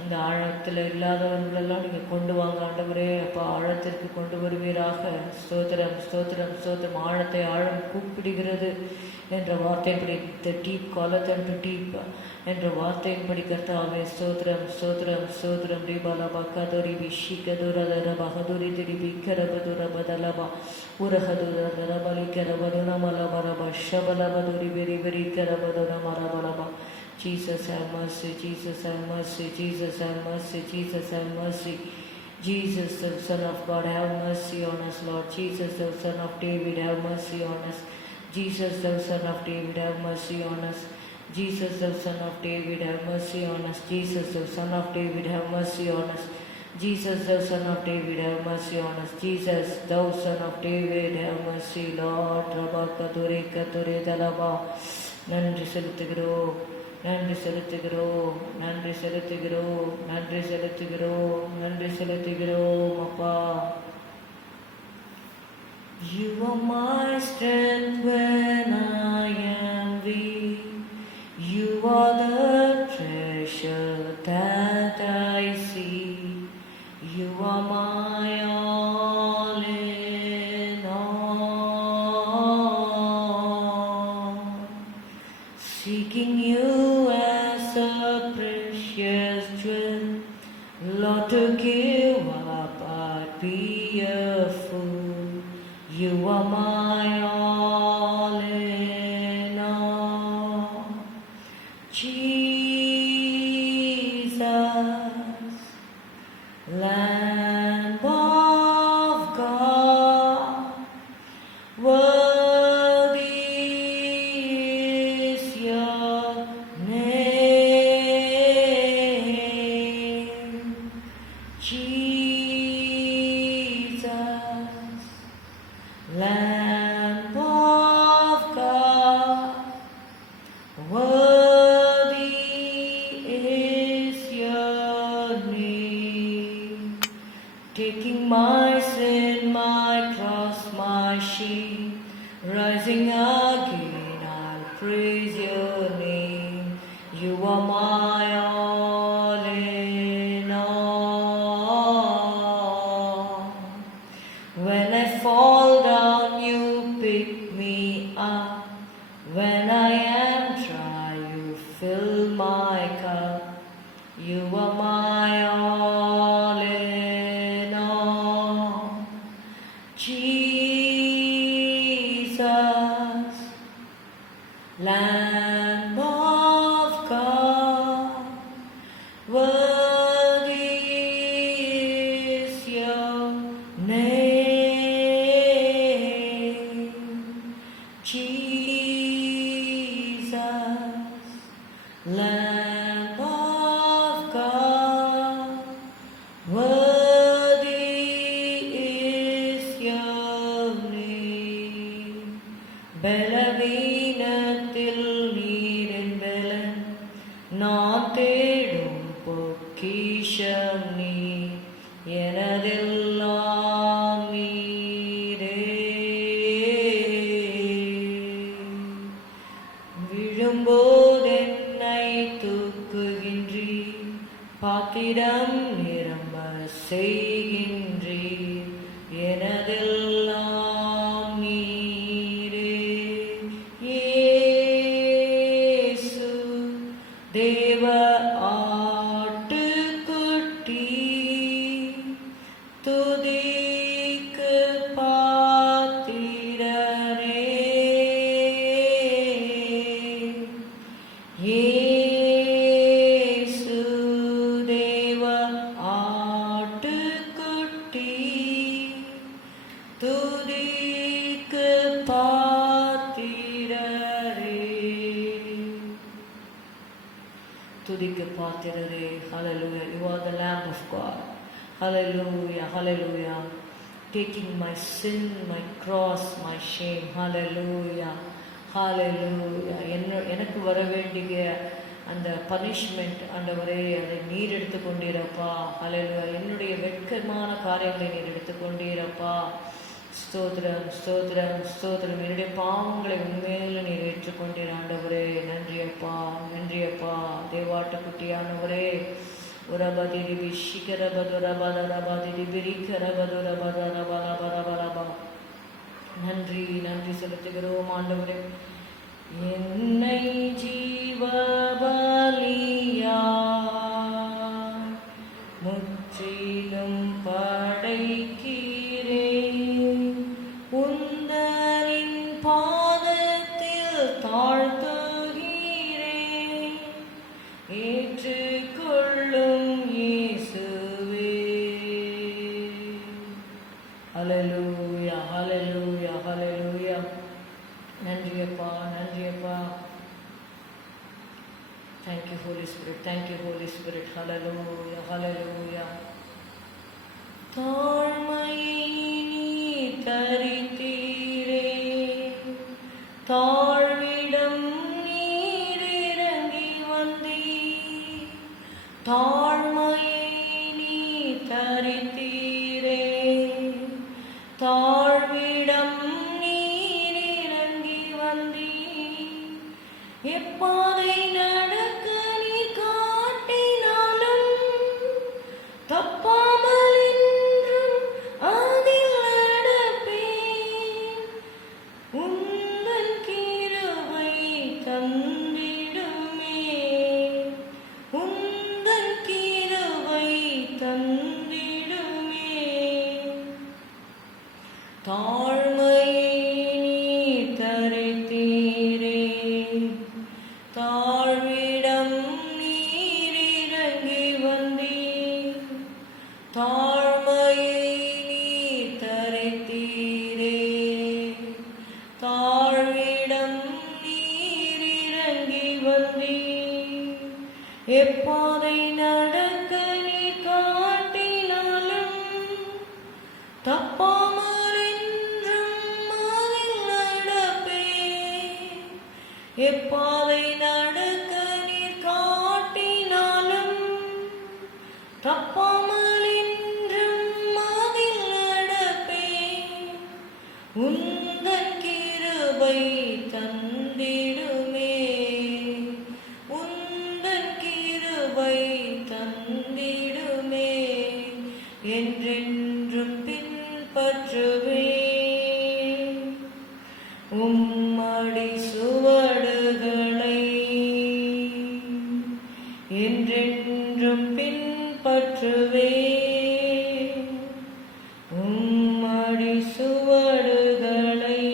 அந்த ஆழத்தில் இல்லாதவர்களெல்லாம் நீங்கள் கொண்டு வாங்க ஆண்டவரே. அப்பா ஆழத்திற்கு கொண்டு வருவீராக. ஸ்தோத்திரம் ஸ்தோத்திரம் ஸ்தோத்திரம். ஆழத்தை ஆழம் கூப்பிடுகிறது என்ற வார்த்தையின்படி the deep calleth unto deep என்ற வார்த்தையின்படி கர்த்தாவே. ஸ்தோத்திரம் ஸ்தோத்திரம் ஸ்தோத்திரம். ரீபாலபா கதோரி விஷி கதுரதர பகதுரி திரிபி கரபதுர பதலபா உரஹதுர ரபலி கரபதுன மலபரபா ஷபலபதுரி வெரி வெரி கரபதுன மரபலபா. Jesus have mercy, Jesus have mercy, Jesus have mercy, Jesus have mercy. Jesus, the Son of God, have mercy on us, Lord. Jesus, the Son of David, have mercy on us. Jesus, the Son of David, have mercy on us. Jesus, the Son of David, have mercy on us. Jesus, the Son of David, have mercy on us. Jesus, thou Son of David, have mercy on us. Jesus, thou Son of David, have mercy, Lord. Rabba Kadure Kadure Dalaba. நன்றி செலுத்துகிறோம் நன்றி செலுத்துகிறோம் நன்றி செலுத்துகிறோம் நன்றி செலுத்துகிறோம் நன்றி செலுத்துகிறோம் அப்பா. You are my strength when I am weak. You are the treasure that I see. You are my all in all. Seeking you as a precious jewel, Lord, to give up I'd be a fool. You are my all in all. Jesus, Lamb of God, worthy is your name. Jesus, Lamb of God, worthy is your name. Taking my sin, my cross my shame. Rising again, I'll praise your name. You are my all in all. When I fall down, you pick me up. When I am dry, you fill my cup. You are my all in all. Jesus, Lamb of God, worthy is your name. Jesus, Lamb of God, worthy is your name. பலவீனத்தில் நீரின் பலன், நான் தேடும் பொக்கிஷம் நீ, எனதெல்லாம் நீரே. விழும்போதென்னை தூக்குகின்றீர், பாத்திரம் நிரம்ப செய்கின்றீர், எனதெல்லாம் நீரே. இயேசு தேவ ஆட்டுக்குட்டி, துதிக்கு பாத்திரரே. இயேசு தேவ ஆட்டுக்குட்டி, துதிக்கு பாத்திரரே. துதிக்கு பாத்திரரே. Hallelujah. You are the Lamb of God. Hallelujah. Hallelujah. Taking my sin, my cross, my shame. Hallelujah. Hallelujah. எனக்கு வர வேண்டிய அந்த பனிஷ்மெண்ட் ஆண்டவரே, அதை நீர் எடுத்துக்கொண்டீரப்பா. ஹல்லேலூயா. என்னுடைய வெட்கமான காரியங்களை நீர் எடுத்துக்கொண்டீரப்பா. ஸ்தோத்திரம் ஸ்தோத்திரம் ஸ்தோத்திரம். என்னுடைய பாவங்களை உண்மையில நீர் ஏற்றுக்கொண்டீர் ஆண்டவரே. நன்றியப்பா நன்றியப்பா. தேவாட்டுக்குட்டியானவரே, உரபதிரி விஷிகரபதுரபதரபதிரி பிரிகரபதுரபதரபலபலபலபா. நன்றி நன்றி செலுத்துகிறோம் ஆண்டவரே. என்னை ஜீவ பலியா முற்றிலும் படைக்கிறேன், உந்தரின் பாதத்தில் தாழ்த்துகிறேன், ஏற்றுக்கொள்ளும் இயேசுவே. ஹல்லேலூயா ஹல்லேலூயா ஹல்லேலூயா. நன்றியப்பா நன்றியப்பா. Thank you Holy Spirit. Thank you Holy Spirit. Hallelujah hallelujah. தாழ்மையை நீ தரித்தீரே, தாழ்விடம் நீர் இறங்கி வந்தீர். தாழ்மையை நீ தரித்தீரே, தாழ்விடம் நீர் இறங்கி வந்தீர். எப்பாதை நடக்க நீ காட்டினாலும் தப்பாமல் என்றும் அதில் நடப்பேன். உந்தன் கிருபை தந்திடுமே, உந்தன் கிருபை தந்திடுமே. தாழ்மையை நீ தரித்தீரே, தாழ்விடம் நீர் இறங்கி வந்தீர். தாழ்மையை நீ தரித்தீரே, தாழ்விடம் நீர் இறங்கி வந்தீர். எப்பாதை நடக்க நீ காட்டினாலும் தப்பாமல் என்றும் அதில் நடப்பேன். எப்பாதை நடக்க நீர் காட்டினாலும் தப்பாமல் என்றும் அதில் நடப்பேன். உந்தன் கிருபை தந்திடுமே, உந்தன் கிருபை தந்திடுமே, என்றென்றும் பின்பற்றுவேன் உம்மடி சுவடுகளை, என்றென்றும் பின்பற்றுவேன் உம்மடி சுவடுகளை.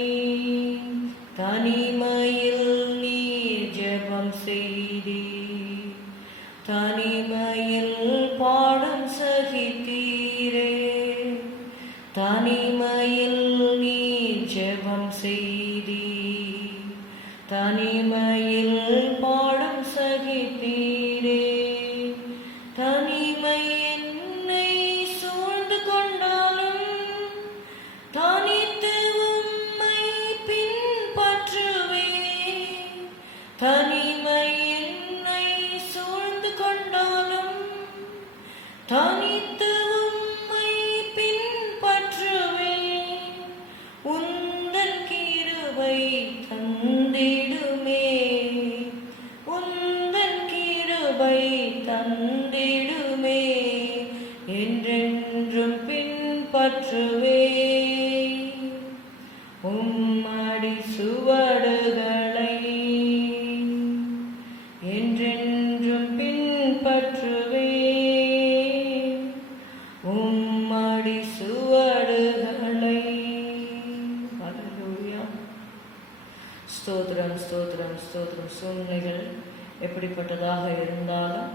தனிமையில் நீர் ஜெபம் செய்தீர், தனிமையில் பாடம் சகித்தீரே, தனிமையில் நீர் ஜெபம் செய்தீர், தனிமையில் பாடம் சகித்தீரே. தனிமை என்னை சூழ்ந்து கொண்டாலும் தனித்து உம்மை பின்பற்றுவேன், தனிமை என்னை சூழ்ந்து கொண்டாலும் தனித்து உம்மை பின்பற்றுவேன் உந்தன் கிருபை தந்திடுமே, உந்தன் கிருபை தந்திடுமே, என்றென்றும் பின்பற்றுவேன் உம்மடி சுவடுகளை, என்றென்றும் பின்பற்றுவேன் உம்மடி சுவடுகளை. ஹல்லேலூயா. ஸ்தோத்திரம் ஸ்தோத்திரம் ஸ்தோத்திரம். சூழ்நிலைகள் எப்படிப்பட்டதாக இருந்தாலும்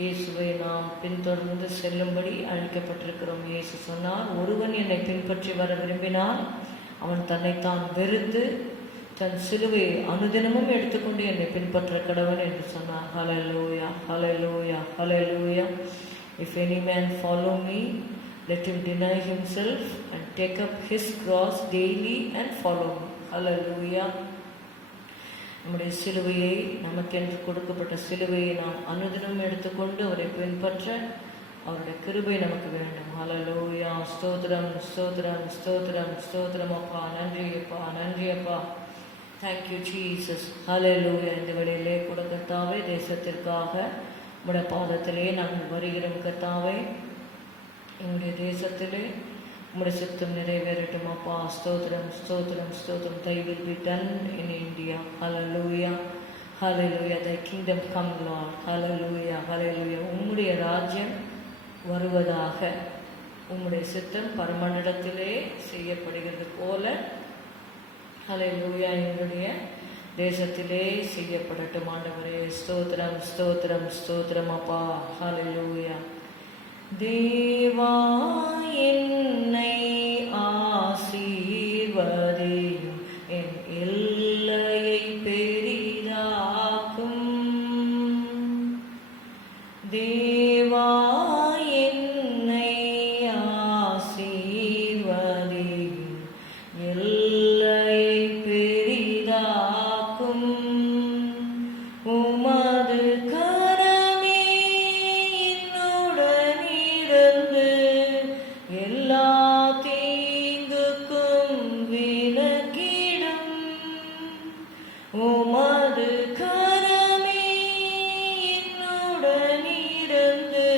இயேசுவை நாம் பின்தொடர்ந்து செல்லும்படி அழைக்கப்பட்டிருக்கிறோம். இயேசு சொன்னார், ஒருவன் என்னை பின்பற்றி வர விரும்பினால் அவன் தன்னைத்தான் வெறுத்து தன் சிலுவையை அனுதினமும் எடுத்துக்கொண்டு என்னை பின்பற்ற கடவன் என்று சொன்னார். ஹல்லேலூயா, hallelujah, hallelujah. If any man follow me, let him deny himself and take up his cross daily and follow me. Hallelujah. நம்முடைய சிலுவையை, நமக்கென்று கொடுக்கப்பட்ட சிலுவையை நாம் அனுதினம் எடுத்துக்கொண்டு அவரை பின்பற்ற அவருடைய கிருபை நமக்கு வேண்டும். ஹல்லேலூயா. ஸ்தோத்திரம் ஸ்தோத்திரம் ஸ்தோத்திரம் ஸ்தோத்திரம். அப்பா நன்றி, அப்பா நன்றி, அப்பா. Thank you Jesus. ஹல்லேலூயா. இந்த வேளையிலே கூட கர்த்தாவே, தேசத்திற்காக உம்முடைய பாதத்திலே நாங்கள் வருகிறோம் கர்த்தாவே. எங்களுடைய தேசத்திலே உம்முடைய சித்தம் நிறைவேறட்டும் அப்பா. ஸ்தோத்திரம் ஸ்தோத்திரம் ஸ்தோத்திரம். Thy will be done in India. Hallelujah. Hallelujah. Thy kingdom come, Lord. Hallelujah. Hallelujah. உம்முடைய ராஜ்யம் வருவதாக, உம்முடைய சித்தம் பரமனிடத்திலே செய்யப்படுகிறது போல ஹல்லேலூயா எங்களுடைய தேசத்திலே செய்யப்படட்டும் ஆண்டவரே. ஸ்தோத்திரம் ஸ்தோத்திரம் ஸ்தோத்திரம் அப்பா. ஹல்லேலூயா. தேவா என்னை ஆசீர்வதியும், என் எல்லையை பெரிதாக்கும். தேவா என்னை ஆசீர்வதியும், எல்லையை பெரிதாக்கும். உமது கரமே என்னுடன் இருந்து எல்லா தீங்குக்கும் விலக்கிடும். உமது கரமே என்னுடன் இருந்து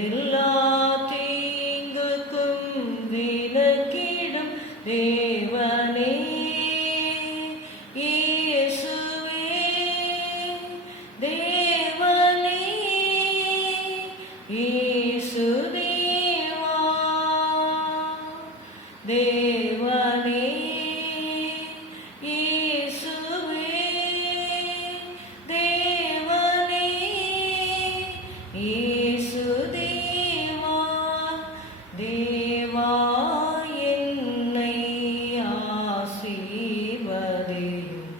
எல்லா தீங்குக்கும் விலக்கிடும். தேவனே இயேசுவே, தேவனே இயேசு தேவா, தேவனே இயேசுவே, தேவனே இயேசு தேவா. தேவா என்னை ஆசீர்வதியும்,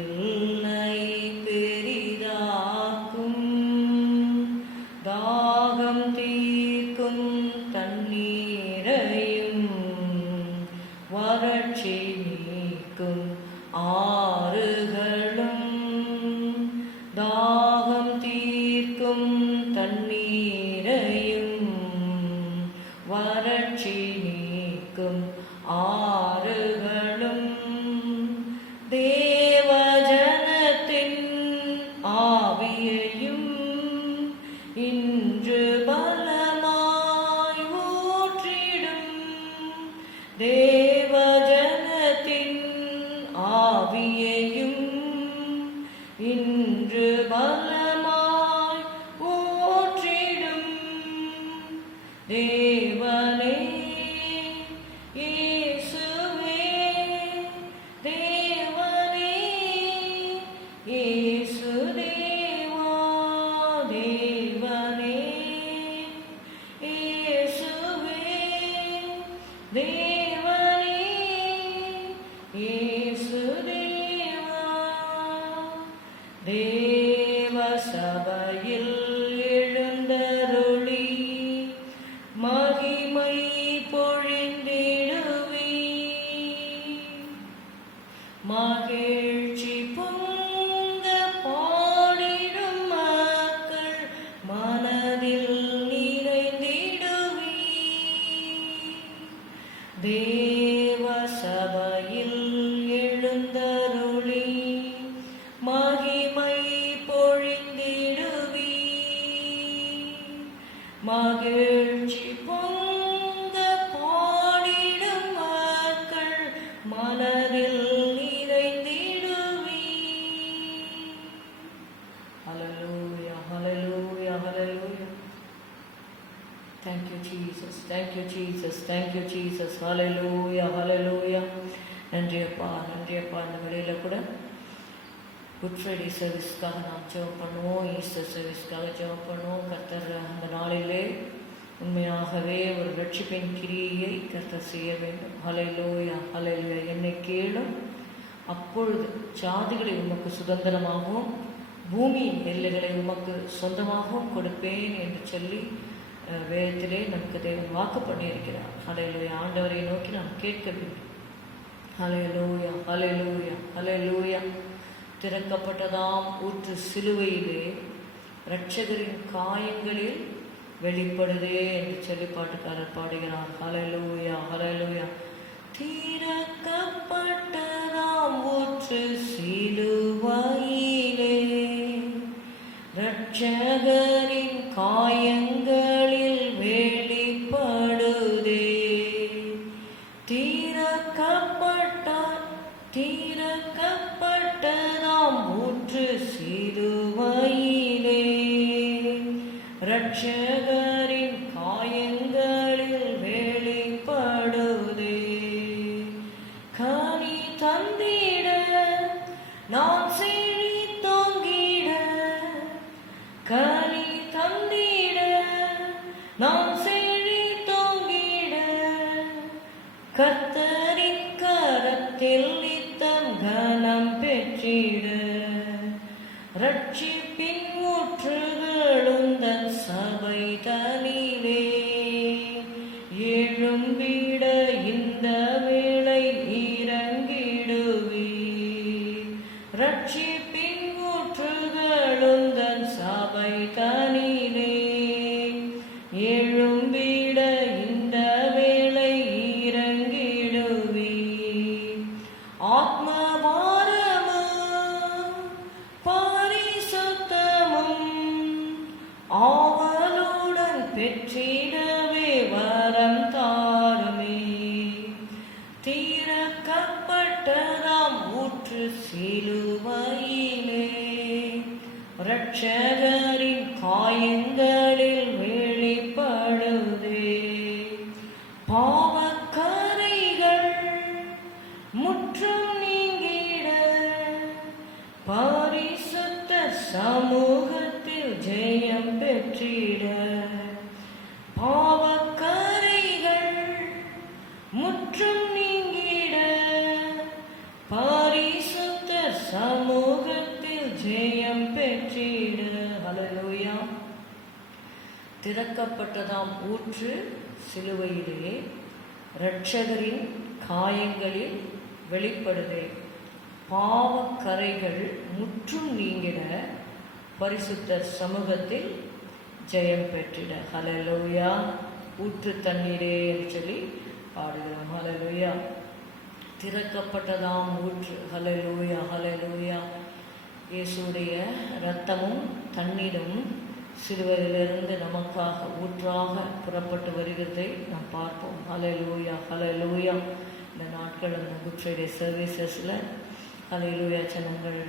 எல்லை பெரிதாக்கும். தாகம் தீர்க்கும் தண்ணீரையும், வறட்சி நீக்கும் ஆறுகளும். தாகம் தீர்க்கும் தண்ணீரையும், வறட்சி நீக்கும் மகிழ்ச்சி பொங்க பாடிடும் மக்கள் மனதில் நிறைந்திடுவி. தேவ சபையில் எழுந்தருளி மகிமை பொழிந்திடுவி. மகிழ்ச்சி பொங்க பாடிடும் மக்கள் மனதில் நிறைந்திடுவி. ஹல்லேலூயா, hallelujah, hallelujah. Thank you Jesus, thank you Jesus, thank you Jesus. Hallelujah, hallelujah. நன்றி அப்பா, நன்றி அப்பா. இந்த வேளையில் கூட குட் ஃப்ரைடே சர்வீஸ்க்காக நாம் ஜெபம் பண்ணுவோம், ஈஸ்டர் சர்வீஸ்க்காக ஜெபம் பண்ணுவோம். கர்த்தர் அந்த நாளிலே உண்மையாகவே ஒரு ரட்சிப்பின் கிரியை கர்த்தர் செய்ய வேண்டும். ஹல்லேலூயா, ஹல்லேலூயா. என்னை கேளும், அப்பொழுது ஜாதிகளை உமக்கு சுதந்திரமாகவும் பூமியின் எல்லைகளை உமக்கு சொந்தமாகவும் கொடுப்பேன் என்று சொல்லி வேதத்திலே நமக்கு தேவன் வாக்கு பண்ணியிருக்கிறார். ஹல்லேலூயா. ஆண்டவரை நோக்கி நாம் கேட்க வேண்டும். ஹல்லேலூயா, ஹல்லேலூயா, ஹல்லேலூயா. திறக்கப்பட்டதாம் ஊற்று சிலுவையிலே இரட்சகரின் காயங்களில் வெளிப்படுதே என்று சொல்லி பாட்டுக்காரர் பாடுகிறார். ஹல்லேலூயா, ஹல்லேலூயா. திறக்கப்பட்டதாம் ஊற்று சிலுவையிலே இரட்சகரின் காயங்களில் வெளிப்படுதே. திறக்கப்பட்டதாம் ஊற்று சிலுவையிலே இரட்சகரின் காயங்களில் வெளிப்படுதே. கனி தந்திட நான் செழித்தோங்கிட, கனி தந்திட நான் செழித்தோங்கிட, கர்த்தரின் கரத்தில் நித்தம் கனம் பெற்றிட, ரட்சிப்பின் ஊற்றுகளுந்தன் சபை தனிலே எழும்பிட இந்த வேளை இறங்கிடுவி. ரட்சிப்பின் ஊற்றுகளுந்தன் சபை தனிலே எழும்பிட இந்த வேளை இறங்கிடுவி. ஆத்மபாரமும் பரிசுத்தமும் ஆவலுடன் பெற்றிடவே வரம் தாருமே. திறக்கப்பட்டதாம் ஊற்று சிலுவையிலே இரட்சகரின் காயங்களில் வெளிப்படுதே. பாவக்கரைகள் முற்றும் நீங்கிட, பரிசுத்த சமூகத்தில் ஜெயம் பெற்றிட. பாவக்கரைகள் முற்றும் நீங்கிட, பரிசுத்த சமூகத்தில் ஜெயம் பெற்றிட. ஹல்லேலூயா. திறக்கப்பட்டதாம் ஊற்று சிலுவையிலே இரட்சகரின் காயங்களில் வெளிப்படுதே. பாவக்கரைகள் முற்றும் நீங்கிட, பரிசுத்த சமூகத்தில் ஜெயம் பெற்றிட. ஹல்லேலூயா. ஊற்று தண்ணீரே என்று சொல்லி பாடுகிறோம். ஹல்லேலூயா. திறக்கப்பட்டதாம் ஊற்று. ஹல்லேலூயா, ஹல்லேலூயா. இயேசுடைய இரத்தமும் தண்ணீரும் சிலுவையிலிருந்து நமக்காக ஊற்றாக புறப்பட்டு வருகிறதை நாம் பார்ப்போம். ஹல்லேலூயா, ஹல்லேலூயா. இந்த நாட்கள் அந்த குட் ஃப்ரைடே சர்வீசஸில் ஹல்லேலூயா ஜனங்கள்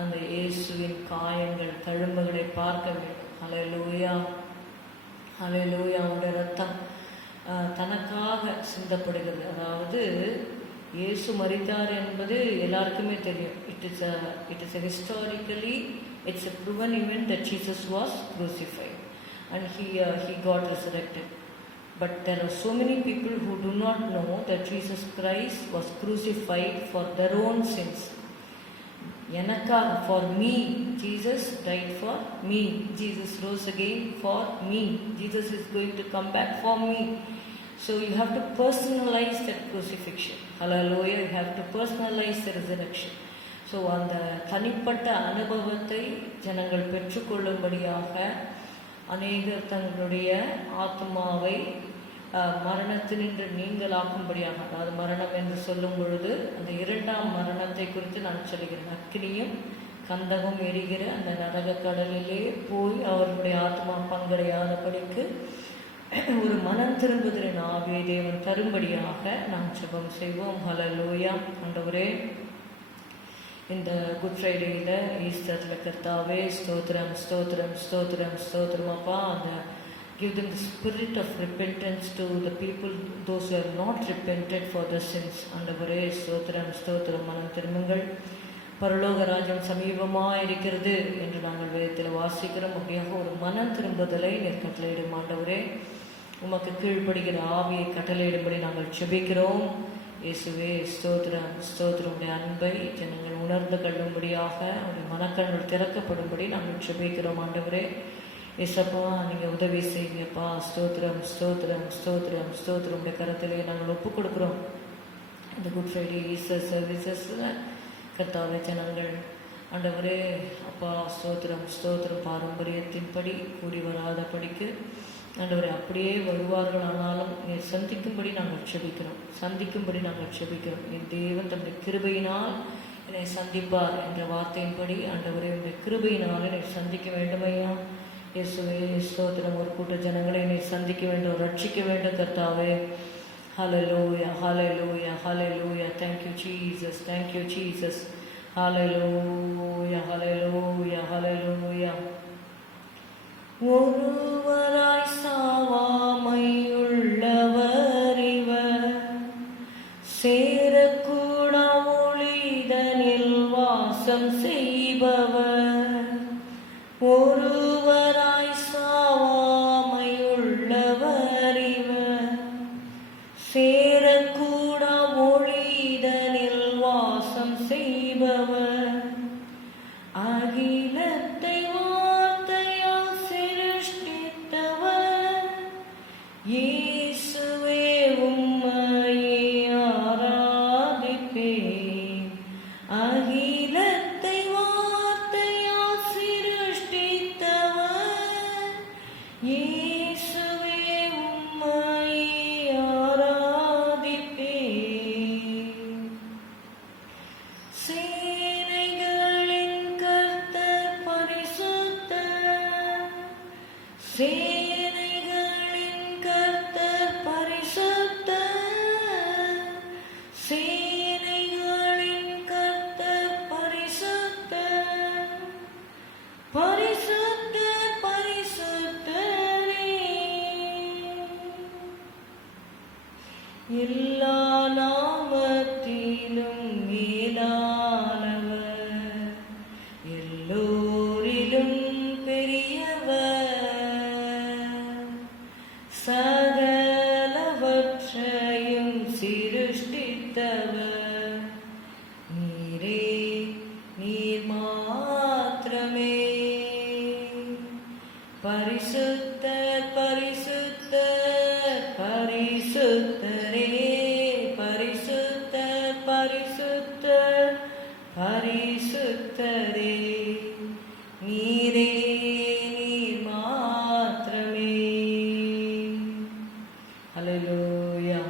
அந்த இயேசுவின் காயங்கள் தழும்புகளை பார்க்க வேண்டும். ஹல்லேலூயா, ஹல்லேலூயா. அவருடைய ரத்தம் தனக்காக சிந்தப்படுகிறது. அதாவது இயேசு மரித்தார் என்பது எல்லாருக்குமே தெரியும். It is a historically, it's a proven event that Jesus was crucified and he got resurrected. But there are so many people who do not know that Jesus Christ was crucified for their own sins. எனக்காக, for me, Jesus died for me. Jesus rose again for me. Jesus is going to come back for me. So you have to personalize that crucifixion. Hallelujah. You have to personalize the resurrection. So அந்த தனிப்பட்ட அனுபவத்தை ஜனங்கள் பெற்றுக்கொள்ளும்படியாக அநேகர் தங்களுடைய ஆத்மாவை மரணத்தினின்று நீங்களாக்கும்படியாக, அதாவது மரணம் என்று சொல்லும் பொழுது அந்த இரண்டாம் மரணத்தை குறித்து நான் சொல்கிறேன். அக்கினியும் கந்தகம் எரிகிற அந்த நரக கடலிலே போய் அவர்களுடைய ஆத்மா பங்கடையாதபடிக்கு ஒரு மனம் திரும்புதலின் ஆவியை தேவன் தரும்படியாக நாம் ஜெபம் செய்வோம். ஹல்லேலூயா. ஆண்டவரே, இந்த குட் ஃப்ரைடேயில் ஈஸ்டரில் கர்த்தாவே ஸ்தோத்திரம் ஸ்தோத்திரம் ஸ்தோத்திரம் ஸ்தோத்திரம் அப்பா. அந்த give them the spirit of repentance to the people, those who have not repented for the sins. ஆண்டவரே ஸ்தோத்திரம் ஸ்தோத்திரம். மனம் திரும்புங்கள், பரலோக ராஜ்யம் சமீபமாக இருக்கிறது என்று நாங்கள் வேதத்தில் வாசிக்கிறோம். அப்படியாக ஒரு மனம் திரும்புதலை நீர் கட்டளையிடும் ஆண்டவரே. உமக்கு கீழ்ப்படுகிற ஆவியை கட்டளையிடும்படி நாங்கள் செபிக்கிறோம். இயேசுவே ஸ்தோத்திரம் ஸ்தோத்திரம். உடைய அன்பை ஜனங்கள் உணர்ந்து கொள்ளும்படியாக அவருடைய மனக்கண்கள் திறக்கப்படும்படி நாங்கள் செபிக்கிறோம் ஆண்டவரே. ஏசப்பா, நீங்கள் உதவி செய்யுங்கப்பா. ஸ்தோத்திரம் ஸ்தோத்திரம் ஸ்தோத்திரம் ஸ்தோத்திரம். உடைய கரத்திலே நாங்கள் ஒப்புக் கொடுக்குறோம். இந்த குட் ஃப்ரைடே ஈஸ்டர் சர்வீசஸில் கர்த்தாவே ஜனங்கள் ஆண்டவரே அப்பா ஸ்தோத்திரம் ஸ்தோத்திரம் பாரம்பரியத்தின்படி கூடி வராதபடிக்கு ஆண்டவரே அப்படியே வருவார்கள். ஆனாலும் நீர் சந்திக்கும்படி நாங்கள் செபிக்கிறோம், சந்திக்கும்படி நாங்கள் செபிக்கிறோம். என் தேவன் தம்முடைய கிருபையினால் என்னை சந்திப்பார் என்ற வார்த்தையின்படி ஆண்டவரே உடைய கிருபையினால் என்னை சந்திக்க வேண்டுமையா. இயேசுவே ஸ்தோத்திரம். ஒரு கூட்ட ஜனங்களை என்னை சந்திக்க வேண்டும், ரட்சிக்க வேண்டும் கர்த்தாவே. Hallelujah hallelujah hallelujah. Thank you Jesus, thank you Jesus. Hallelujah hallelujah ஹல்லேலூயா. ஒருவராய் சாவாமையுள்ளவர் இவர், சேரக்கூட ஒளிதனில் வாசம் செய்பவர். ஒருவராய் சாவாமையுள்ளவர் இவர், சேரக்கூட ஒளிதனில் வாசம் செய்பவர். அகிலத்தை வார்த்தையால் சிருஷ்டித்தவர், இயேசுவே உம்மையே ஆராதிப்பேன். அகிலத்தை வார்த்தையால் சிருஷ்டித்தவர், இயேசுவே உம்மையே ஆராதிப்பேன். சேனைகளின் கர்த்தர் பரிசுத்தர், சேனைகளின் கர்த்தர் பரிசுத்தர், சேனைகளின் கர்த்தர் பரிசுத்தர், பரிசுத்தர் பரிசுத்தரே. எல்லா நாமத்திலும் மேலானவர், எல்லோரிலும் பெரியவர், சகலவற்றையும் சிருஷ்டித்தவர். நீரே நீர் மாத்திரமே. பரிசுத்தர் பரிசுத்தர் பரிசுத்தரே, பரிசுத்தர் பரிசுத்தர் பரிசுத்தரே. நீரே நீர் மாத்திரமே. ஹல்லேலூயா.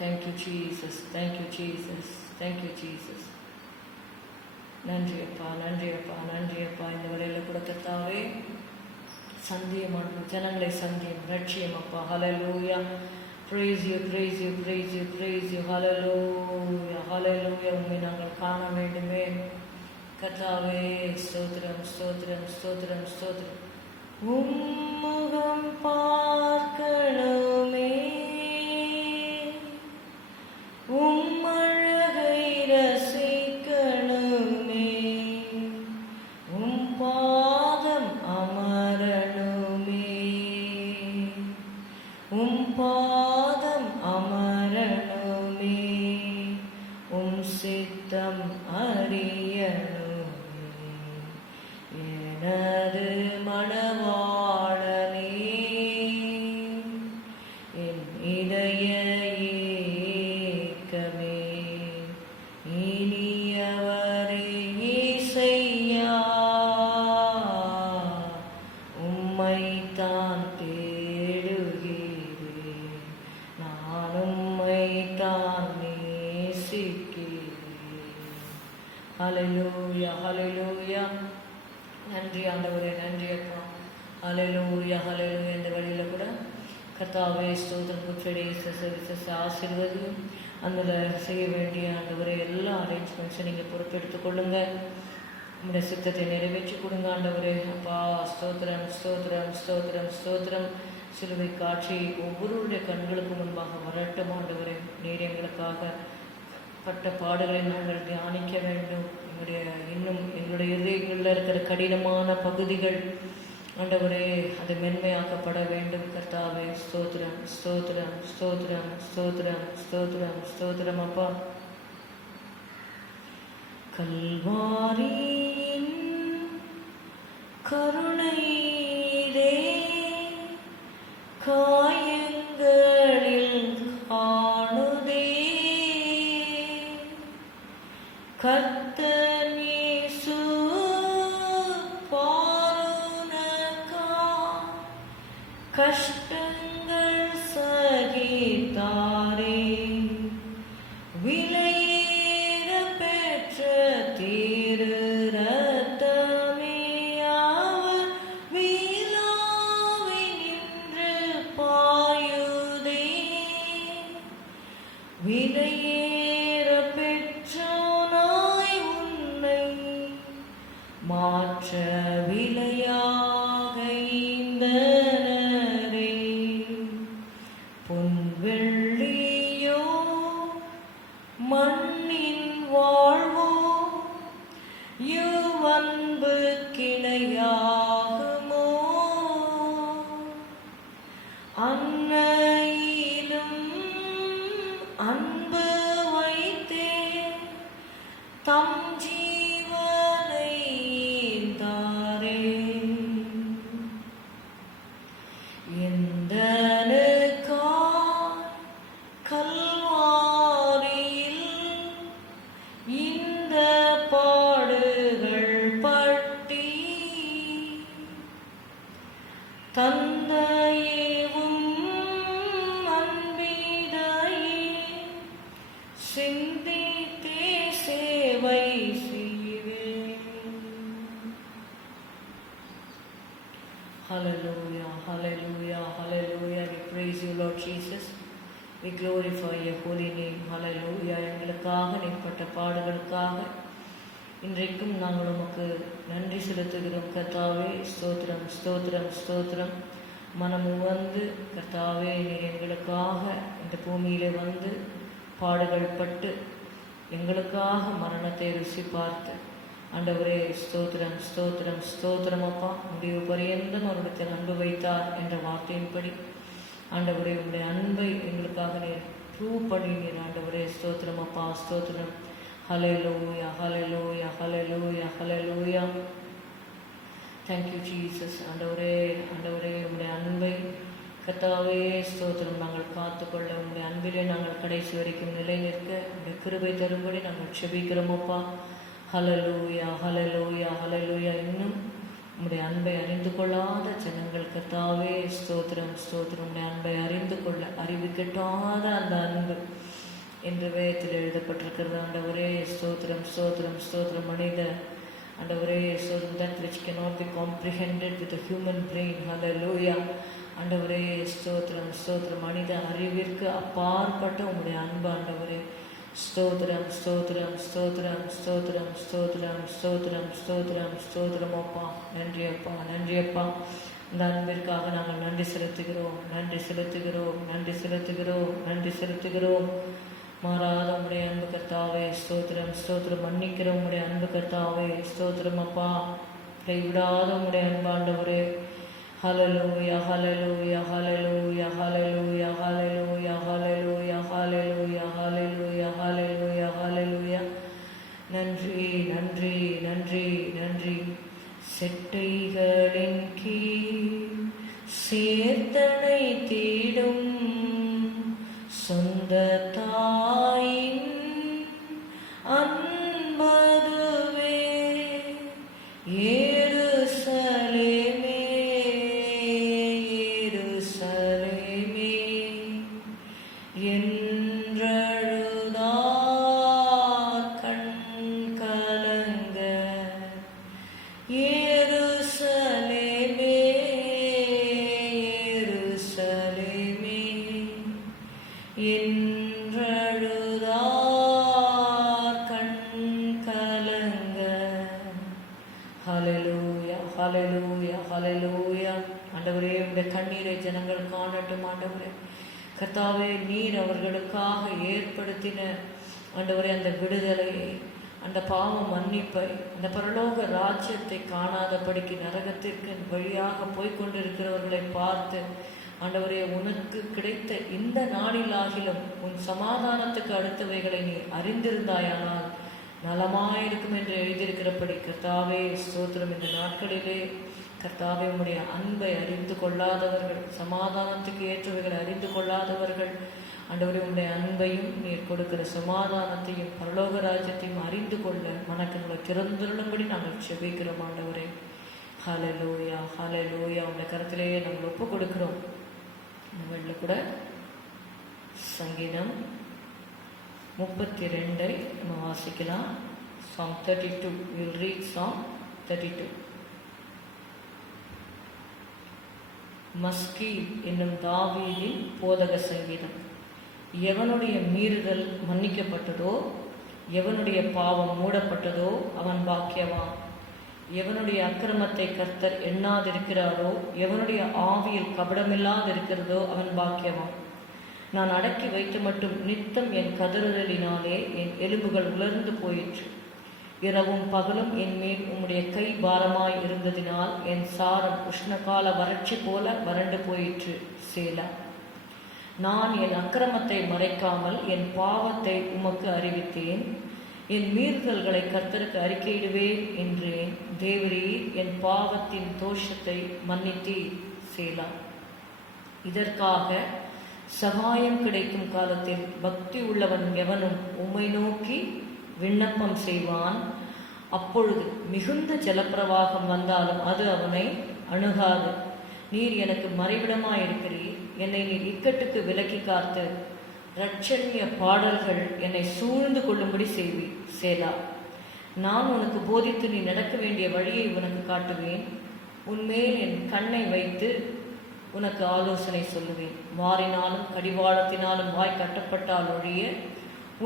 Thank you Jesus, thank you Jesus, thank you Jesus. நன்றி அப்பா நன்றி அப்பா நன்றி அப்பா. இந்த வரையில் கூட கர்த்தாவே சந்தியம் ஜனங்களை சந்தியம் ரட்சியம் அப்பா. ஹல்லேலூயா. Praise you, praise you, praise you, praise you. Hallelujah, hallelujah. உம்மை நாங்கள் காண வேண்டுமே கர்த்தாவே. ஸ்தோத்திரம் ஸ்தோத்திரம் ஸ்தோத்திரம் ஸ்தோத்திரம். உம்முகம் பார்க்கணுமே, உம்மழகை ரசிக்கணுமே, உம் பாதம் அமரணுமே, உம் பாதம் அமரணுமே, உம் சித்தம் அறியணுமே. எனது மணவாளனே நான் நேசிக்கிறேன். ஹல்லேலூயா ஹல்லேலூயா. நன்றி ஆண்டவரே, நன்றி அப்பா. ஹல்லேலூயா ஹல்லேலூயா. இந்த வழியில் கூட கர்த்தாவே ஸ்தோத்திரம். குற்றடை சர்வீசஸ் ஆசீர்வதியும். அதில் செய்ய வேண்டிய ஆண்டவரே எல்லா அரேஞ்ச்மெண்ட்ஸும் நீங்கள் பொறுப்பெடுத்துக் கொள்ளுங்க. உங்களுடைய சித்தத்தை நிறைவேற்றி கொடுங்க ஆண்டவரே. அப்பா ஸ்தோத்திரம் ஸ்தோத்திரம் ஸ்தோத்திரம் ஸ்தோத்திரம். சிலுவை காட்சி ஒவ்வொருவருடைய கண்களுக்கு முன்பாக வரட்டும் ஆண்டவரே. நீர் எங்களுக்காக பட்ட பாடுகளை நாங்கள் தியானிக்க வேண்டும். எங்களுடைய இதயங்களில் இருக்கிற கடினமான பகுதிகள் ஆண்டவரே அது மென்மையாக்கப்பட வேண்டும் கர்த்தாவே. ஸ்தோத்திரம் ஸ்தோத்திரம் ஸ்தோத்திரம் ஸ்தோத்திரம் ஸ்தோத்திரம் ஸ்தோத்திரம் அப்பா. கல்வாரியின் கருணையிலே காயங்களில் காணுதே கர்த்தர் இயேசு பாருனக்கா கஷ்டங்கள் சகித்தாரே. விலையேற பெற்ற திரு ரத்தமே அவர் விழாவி நின்று பாயுதே. விலையேற பெற்றோனாய் உன்னை மாற்ற விலையாக ஈந்தனரே. பொன் வெள்ளியோ மண்ணின் வாழ்வோ யுவன்பு கிளையாகுமோ. அன்னையிலும் அன்பு வைத்தே தம் ஜீவனை தாரே. எந்தனுக்காய் கல்வாரியில் இந்த பாடுகள் பட்டி தந்தையேவும் அன்பினையே சிந்தித்தே சேவை செய்வேன். Hallelujah, hallelujah, hallelujah. We praise you, Lord Jesus. We glorify your holy name. Hallelujah. எங்களுக்காக நீப்பட்ட பாடுகளுக்காக இன்றைக்கும் நாங்கள் உமக்கு நன்றி செலுத்துகிறோம் கர்த்தாவே. ஸ்தோத்திரம் ஸ்தோத்திரம் ஸ்தோத்திரம். மனம் வந்து கர்த்தாவே நீர் எங்களுக்காக இந்த பூமியிலே வந்து பாடுகள் பட்டு எங்களுக்காக மரணத்தை ருசி பார்த்து ஆண்டவரே ஸ்தோத்திரம் ஸ்தோத்திரம் ஸ்தோத்திரம் அப்பா. முடிவு பரியந்தம் அவருடைய அன்பு வைத்தார் என்ற வார்த்தையின்படி ஆண்டவரே உங்களுடைய அன்பை எங்களுக்காக நீர் ப்ரூவ் பண்ணினீர் ஆண்டவரே. ஸ்தோத்திரம் அப்பா ஸ்தோத்திரம். Hallelujah hallelujah hallelujah hallelujah. Thank you Jesus. ஆண்டவரே ஆண்டவரே உங்களுடைய அன்பை கர்த்தாவே ஸ்தோத்திரம் நாங்கள் காத்துக்கொள்ள உங்களுடைய அன்பிலே நாங்கள் கடைசி வரைக்கும் நிலை நிற்க உங்களுடைய கிருபை தரும்படி நாங்கள் செபிக்கிறோம் அப்பா. ஹல்லேலூயா ஹல்லேலூயா ஹல்லேலூயா. இன்னும் உங்களுடைய அன்பை அறிந்து கொள்ளாத ஜனங்கள் கர்த்தாவே ஸ்தோத்திரம் ஸ்தோத்திரம். உங்களுடைய அன்பை அறிந்து கொள்ள அறிவு கெட்டாத அந்த அன்பு என்று வேதத்தில் எழுதப்பட்டிருக்கிறது ஆண்டவரே. ஸ்தோத்திரம் ஸ்தோத்திரம் ஸ்தோத்திரம். மனித ஆண்டவரே ஸ்தோத்திரம். that which cannot be comprehended with the human brain. ஹல்லேலூயா ஆண்டவரே ஸ்தோத்திரம் ஸ்தோத்திரம். மனித அறிவிற்கு அப்பாற்பட்ட உங்களுடைய அன்பு ஆண்டவரே. ஸ்தோத்திரம் ஸ்தோத்திரம் ஸ்தோத்திரம் ஸ்தோத்திரம் ஸ்தோத்திரம் ஸ்தோத்திரம் ஸ்தோத்திரம் ஸ்தோத்திரம் அப்பா. நன்றி அப்பா நன்றி அப்பா. இந்த அன்பிற்காக நாங்கள் நன்றி செலுத்துகிறோம் நன்றி செலுத்துகிறோம் நன்றி செலுத்துகிறோம் நன்றி செலுத்துகிறோம். மாறாத உடைய அன்பு கர்த்தாவே ஸ்தோத்திரம் ஸ்தோத்திரம். மன்னிக்கிற உடைய அன்பு கர்த்தாவே ஸ்தோத்திரம் அப்பா. கைவிடாத உடைய அன்பாண்டவரே. ஹல்லேலூயா hallelujah hallelujah hallelujah hallelujah hallelujah hallelujah hallelujah hallelujah hallelujah. நன்றி நன்றி நன்றி நன்றி. செட்டைகளின் கீழ் சேர்த்தனை தேடும் சொந்த தாயின் அன்பதுவே. எருசலேமே எருசலேமே என்றழுது உடைய கண்ணீரை ஜனங்கள் காணட்டும் ஆண்டவரே. கர்த்தாவே, நீர் அவர்களுக்காக ஏற்படுத்தின ஆண்டவரே அந்த விடுதலையை, அந்த பாவ மன்னிப்பை, அந்த பரலோக ராஜ்யத்தை காணாதபடிக்கு நரகத்திற்கு வழியாக போய்கொண்டிருக்கிறவர்களை பார்த்து ஆண்டவரே, உனக்கு கிடைத்த இந்த நாளிலாகிலும் உன் சமாதானத்துக்கு அடுத்தவைகளை நீ அறிந்திருந்தாயானால் நலமாயிருக்கும் என்று எழுதியிருக்கிறபடி கர்த்தாவே ஸ்தோத்திரம். இந்த நாட்களிலே கர்த்தாவே, உம்முடைய அன்பை அறிந்து கொள்ளாதவர்கள், சமாதானத்துக்கு ஏற்றவைகளை அறிந்து கொள்ளாதவர்கள் ஆண்டவரே, உம்முடைய அன்பையும் நீர் கொடுக்கிற சமாதானத்தையும் பரலோக ராஜ்யத்தையும் அறிந்து கொள்ள மனக்கங்களை திறந்துள்ளும்படி நாங்கள் செபிக்கிறோம் ஆண்டவரே. ஹல்லேலூயா, ஹல்லேலூயா. உடைய கருத்திலேயே நாங்கள் ஒப்பு கொடுக்கிறோம். நம்மளில் கூட சங்கீதம் 32 நம்ம வாசிக்கலாம். Psalm 32. We will read Psalm 32. Maski என்னும் தாவீதின் போதக சங்கீதம். எவனுடைய மீறுதல் மன்னிக்கப்பட்டதோ, எவனுடைய பாவம் மூடப்பட்டதோ அவன் பாக்கியவான். எவனுடைய அக்கிரமத்தை கர்த்தர் எண்ணாதிருக்கிறாரோ, எவனுடைய ஆவியில் கபடமில்லாதிருக்கிறதோ அவன் பாக்கியவான். நான் அடக்கி வைத்து மட்டும் நித்தம் என் கதறுதலினாலே என் எலும்புகள் உலர்ந்து போயிற்று. இரவும் பகலும் என் மேல் உம்முடைய கை பாரமாய் இருந்ததினால் என் சாரம் உஷ்ணகால வறட்சி போல வறண்டு போயிற்று. சேலா. நான் என் அக்கிரமத்தை மறைக்காமல் என் பாவத்தை உமக்கு அறிவித்தேன். என் மீறுதல்களை கர்த்தருக்கு அறிக்கையிடுவேன் என்றேன். தேவரீர் என் பாவத்தின் தோஷத்தை மன்னித்தீர். சேலா. இதற்காக சகாயம் கிடைக்கும் காலத்தில் பக்தி உள்ளவன் எவனும் உம்மை நோக்கி விண்ணப்பம் செய்வான். அப்பொழுது மிகுந்த ஜலப்பிரவாகம் வந்தாலும் அது அவனை அணுகாது. நீர் எனக்கு மறைவிடமாயிருக்கிறீர். என்னை நீர் இக்கட்டுக்கு விலக்கி காத்து இரட்சணிய பாடல்கள் என்னை சூழ்ந்து கொள்ளும்படி செய்வீர். சேலா. நான் உனக்கு போதித்து நீ நடக்க வேண்டிய வழியை உனக்கு காட்டுவேன். உன்மேல் என் கண்ணை வைத்து உனக்கு ஆலோசனை சொல்லுவேன். வாரினாலும் கடிவாளத்தினாலும் வாய் கட்டப்பட்டால் ஒழிய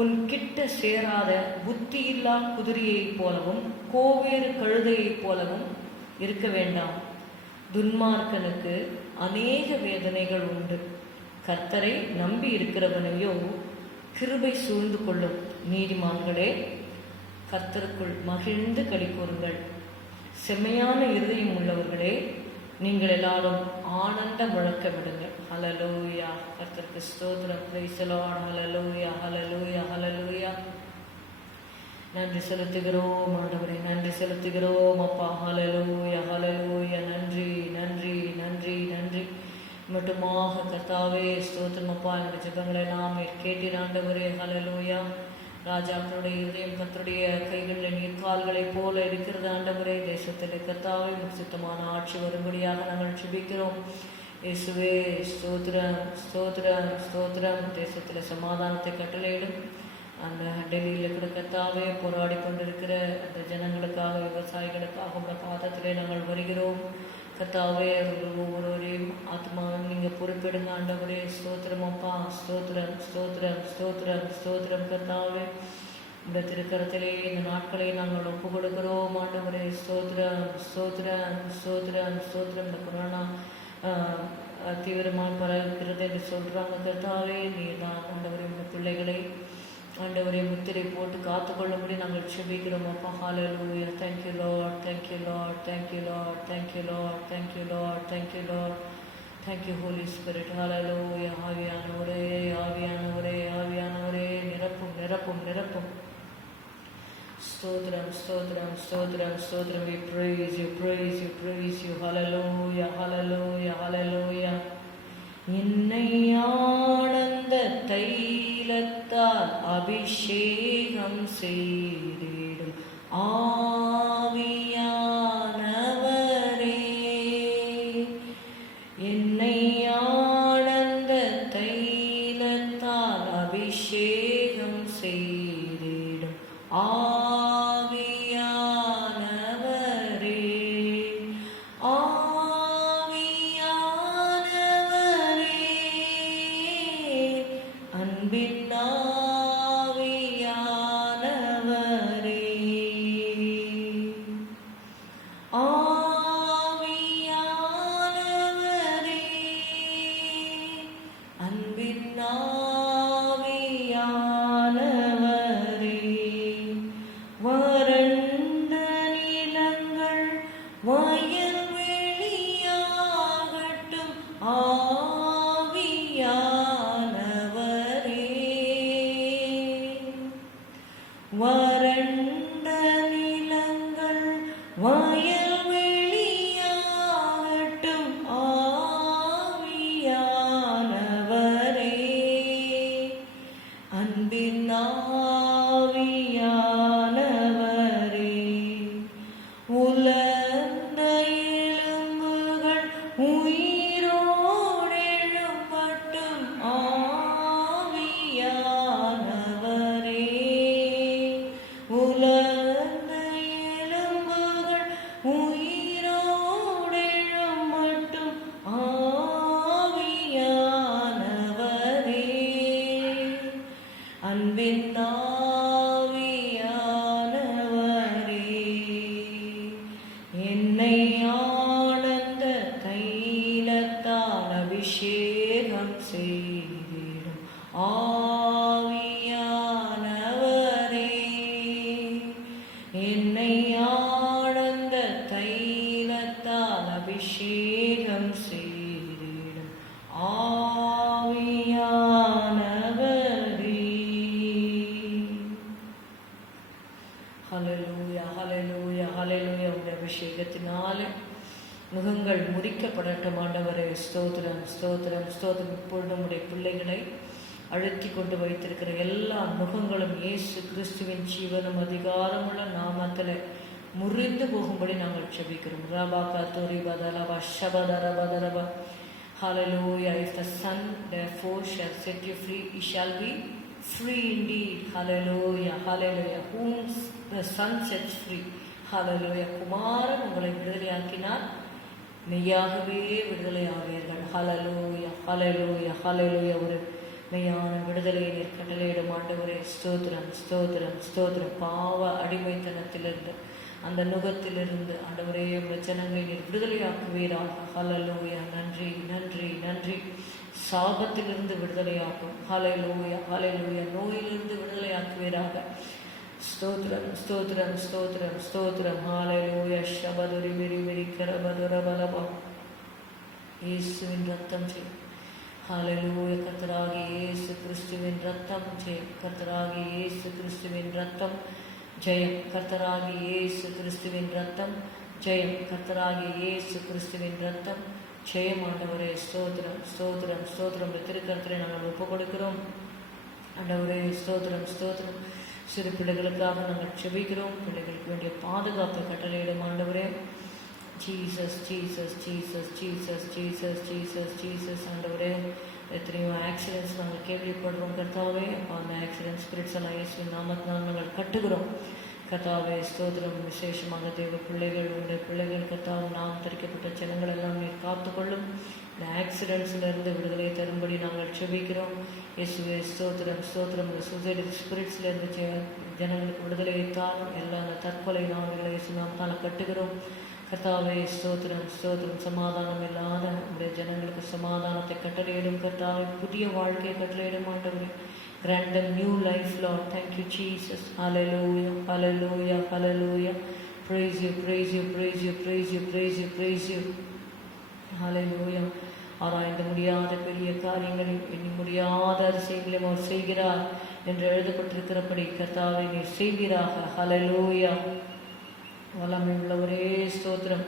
உன் கிட்ட சேராத புத்தியில்லா குதிரையைப் போலவும் கோவேறு கழுதையைப் போலவும் இருக்க வேண்டாம். துன்மார்க்கனுக்கு அநேக வேதனைகள் உண்டு. கர்த்தரை நம்பி இருக்கிறவனையோ கிருபை சூழ்ந்து கொள்ளும். நீதிமான்களே, கர்த்தருக்குள் மகிழ்ந்து களி கூறுங்கள். செம்மையான இருதயம் உள்ளவர்களே, நீங்கள் எல்லாரும் ஆனந்த முழக்க விடுங்கள். ஹல்லேலூயா. கர்த்தருக்கு ஸ்தோத்திரம். Praise the Lord. Hallelujah, hallelujah, hallelujah. நன்றி செலுத்துகிறோம் ஆண்டவரே, நன்றி செலுத்துகிறோம் அப்பா. ஹல்லேலூயா, ஹல்லேலூயா. நன்றி, நன்றி, நன்றி, நன்றி. மட்டுமாக கர்த்தாவே ஸ்தோத்திரம் அப்பா. என்னுடைய ஜெபங்களை நாம் கேட்டீர் ஆண்டவரே. ஹல்லேலூயா. ராஜாக்களுடைய இதயம் கர்த்தருடைய கைகளில் நீர்கால்களைப் போல இருக்கிறது ஆண்டவரே. தேசத்தில் கர்த்தாவே சுத்தமான ஆட்சி வரும்படியாக நாங்கள் ஜெபிக்கிறோம். இயேசுவே ஸ்தோத்திரம், ஸ்தோத்திரம், ஸ்தோத்திரம். தேசத்தில் சமாதானத்தை கட்டளையிடும். அந்த டெல்லியில் கூட கர்த்தாவே போராடி கொண்டிருக்கிற அந்த ஜனங்களுக்காக, விவசாயிகளுக்காக உள்ள பாதத்திலே நாங்கள் வருகிறோம். கர்த்தாவே அவர்கள் ஒவ்வொருவரையும் ஆத்மாவையும் நீங்கள் பொறுப்பெடுங்க ஆண்டவரே. ஸ்தோத்திரம் அப்பா. ஸ்தோத்திரம், ஸ்தோத்திரம், ஸ்தோத்திரம், ஸ்தோத்திரம். கர்த்தாவே இந்த திருக்கரத்திலே இந்த நாட்களை நாங்கள் ஒப்பு கொடுக்கிறோம் ஆண்டவரே. ஸ்தோத்திரம், ஸ்தோத்திரம், ஸ்தோத்திரம், ஸ்தோத்திரம். இந்த கொரோனா தீவிரமாக பரவுகிறது என்று சொல்கிறாங்க கர்த்தாவே. நீ தான் ஆண்டவரே உங்கள் பிள்ளைகளை ஆண்டவரே முத்திரை போட்டு காத்துக்கொள்ளும்படி நாங்கள் செபிக்கிறோம் அப்பா. ஹல்லேலூயா. Thank you Lord, thank you Lord, thank you Lord, thank you Lord, thank you Lord, thank you Lord, thank you Holy Spirit. ஹல்லேலூயா. ஆவியானவரே, ஆவியானவரே, ஆவியானவரே நிரப்பும், நிரப்பும், நிரப்பும். ஸ்தோத்திரம், ஸ்தோத்திரம், ஸ்தோத்திரம், ஸ்தோத்திரம். We praise you, praise you, praise you. Hallelujah, hallelujah, ஹல்லேலூயா. என்னை ஆனந்த தைலத்தால் அபிஷேகம் செய்திடும் ஆவியானவரே, என்னை ஆனந்த தைலத்தால் அபிஷேகம் செய்திடும் ஆவியானவரே, அன்பின் ஆவியானவரே, ஆவியானவரே, வறண்ட நிலங்கள் வயல்வெளியாகட்டும் ஆவியானவரே, அன்பின் ஆவியானவரே, உலர்ந்த எலும்புகள் உயிரோடு எழும்பட்டும் ஆவியானவரே, உலர்ந்த எலும்புகள் உயிரோடு எழும்பட்டும் ஆவியானவரே, அன்பின் ஆவியானவரே, என்னை ஆனந்த தைலத்தால் அபிஷேகம் செய்திடும் ஆவியானவரே, என்னை ஆனந்த தைலத்தால் அபிஷேகம் செய்திடும் ஆவியானவரே. ஹல்லேலூயா, ஹல்லேலூயா, ஹல்லேலூயா. உடைய அபிஷேகத்தினாலே முகங்கள் முறிக்கப்படட்டும் ஆண்டவரே. ஸ்தோத்திரம், ஸ்தோத்திரம், ஸ்தோத்திரம். இப்பொழுது உடைய பிள்ளைகளை அழுத்தி கொண்டு வைத்திருக்கிற எல்லா முகங்களும் இயேசு கிறிஸ்துவின் ஜீவனும் அதிகாரமுள்ள நாமத்தில் முறிந்து போகும்படி நாங்கள் செபிக்கிறோம். ரபா கத்தோரி பதலபா ஷபதரபதரபா. Hallelujah. If the Son therefore shall set you free, you shall be free indeed. Hallelujah, hallelujah. Whom the Son sets free. Hallelujah. குமாரன் உங்களை விடுதலையாக்கினார், மெய்யாகவே விடுதலை ஆவீர்கள். ஹல்லேலூயா, ஹல்லேலூயா, ஹல்லேலூயா. ஒரு மெய்யான விடுதலையை நீர் கட்டளையிடும் ஆண்டவரே. ஸ்தோத்திரம், ஸ்தோத்திரம், ஸ்தோத்திரம். பாவ அடிமைத்தனத்திலிருந்து, அந்த நுகத்திலிருந்து ஆண்டவரே உங்கள் ஜனங்களை நீர் விடுதலையாக்குவீராக. ஹல்லேலூயா. நன்றி, நன்றி, நன்றி. சாபத்திலிருந்து விடுதலையாக்கும். ஹல்லேலூயா, ஹல்லேலூயா. நோயிலிருந்து விடுதலையாக்குவீராக. ஸ்தோத்திரம், ஸ்தோத்திரம், ஸ்தோத்திரம், ஸ்தோத்திரம். ஹல்லேலூயா. ஷபதுரி விரி விரி கரபதுர பலபா. இயேசுவின் ரத்தம் செய். ஹல்லேலூயா. கர்த்தராகிய இயேசு கிறிஸ்துவின் ரத்தம் செய். கர்த்தராகிய இயேசு கிறிஸ்துவின் ரத்தம் ஜெயம். கர்த்தராகிய இயேசு கிறிஸ்துவின் ரத்தம் ஜெயம். கர்த்தராகிய இயேசு கிறிஸ்துவின் ரத்தம் ஜெயம். ஆண்டவரே ஸ்தோத்திரம், ஸ்தோத்திரம், ஸ்தோத்திரம். திருக்கரத்திலே நாங்கள் ஒப்புக் கொடுக்கிறோம் ஆண்டவரே. ஸ்தோத்திரம், ஸ்தோத்திரம். சிறு பிள்ளைகளுக்காக நாங்கள் செபிக்கிறோம். பிள்ளைகளுக்கு வேண்டிய பாதுகாப்பை கட்டளையிடும் ஆண்டவரே. Jesus, Jesus, Jesus, Jesus, Jesus, Jesus, Jesus. ஆண்டவரே, எத்தனையோ ஆக்சிடென்ட்ஸ் நாங்கள் கேள்விப்படுறோம் கர்த்தாவே. அந்த ஆக்சிடென்ட் ஸ்பிரிட்ஸ் எல்லாம் இயேசுவின் நாமத்தினால் நாங்கள் கட்டுகிறோம் கர்த்தாவே. ஸ்தோத்திரம். விசேஷமாக தேவ பிள்ளைகள், உடைய பிள்ளைகள் கர்த்தாவும் நாம் தரிக்கப்பட்ட ஜனங்கள் எல்லாம் நீர் காத்துக்கொள்ளும். இந்த ஆக்சிடென்ட்ஸ்லேருந்து விடுதலை தரும்படி நாங்கள் செபிக்கிறோம் இயேசுவே. ஸ்தோத்திரம், ஸ்தோத்திரம். இந்த சூசைடல் ஸ்பிரிட்ஸ்லேருந்து ஜனங்களுக்கு விடுதலை தாரும். எல்லா அந்த தற்கொலை நாங்கள் இயேசு நாமத்தால் கட்டுகிறோம் கர்த்தாவே. ஸ்தோத்திரம், ஸ்தோத்திரம். சமாதானம் இல்லாத உடைய ஜனங்களுக்கு சமாதானத்தை கட்டளையிடும் கர்த்தாவே. புதிய வாழ்க்கையை கட்டளையிடும் ஆண்டவரே. Grant them new life, Lord. Thank you, Jesus. Hallelujah, hallelujah, hallelujah. Praise you, praise you, praise you, praise you, praise you, praise you. Hallelujah. ஆராய்ந்து முடியாத பெரிய காரியங்களில் எண்ணி முடியாத அதிசயங்களையும் அவர் செய்கிறார் என்று எழுதப்பட்டிருக்கிறபடி கர்த்தாவை நீர் செய்வீராக. ஹல்லேலூயா. வல்லமை உள்ளவரே ஸ்தோத்திரம்.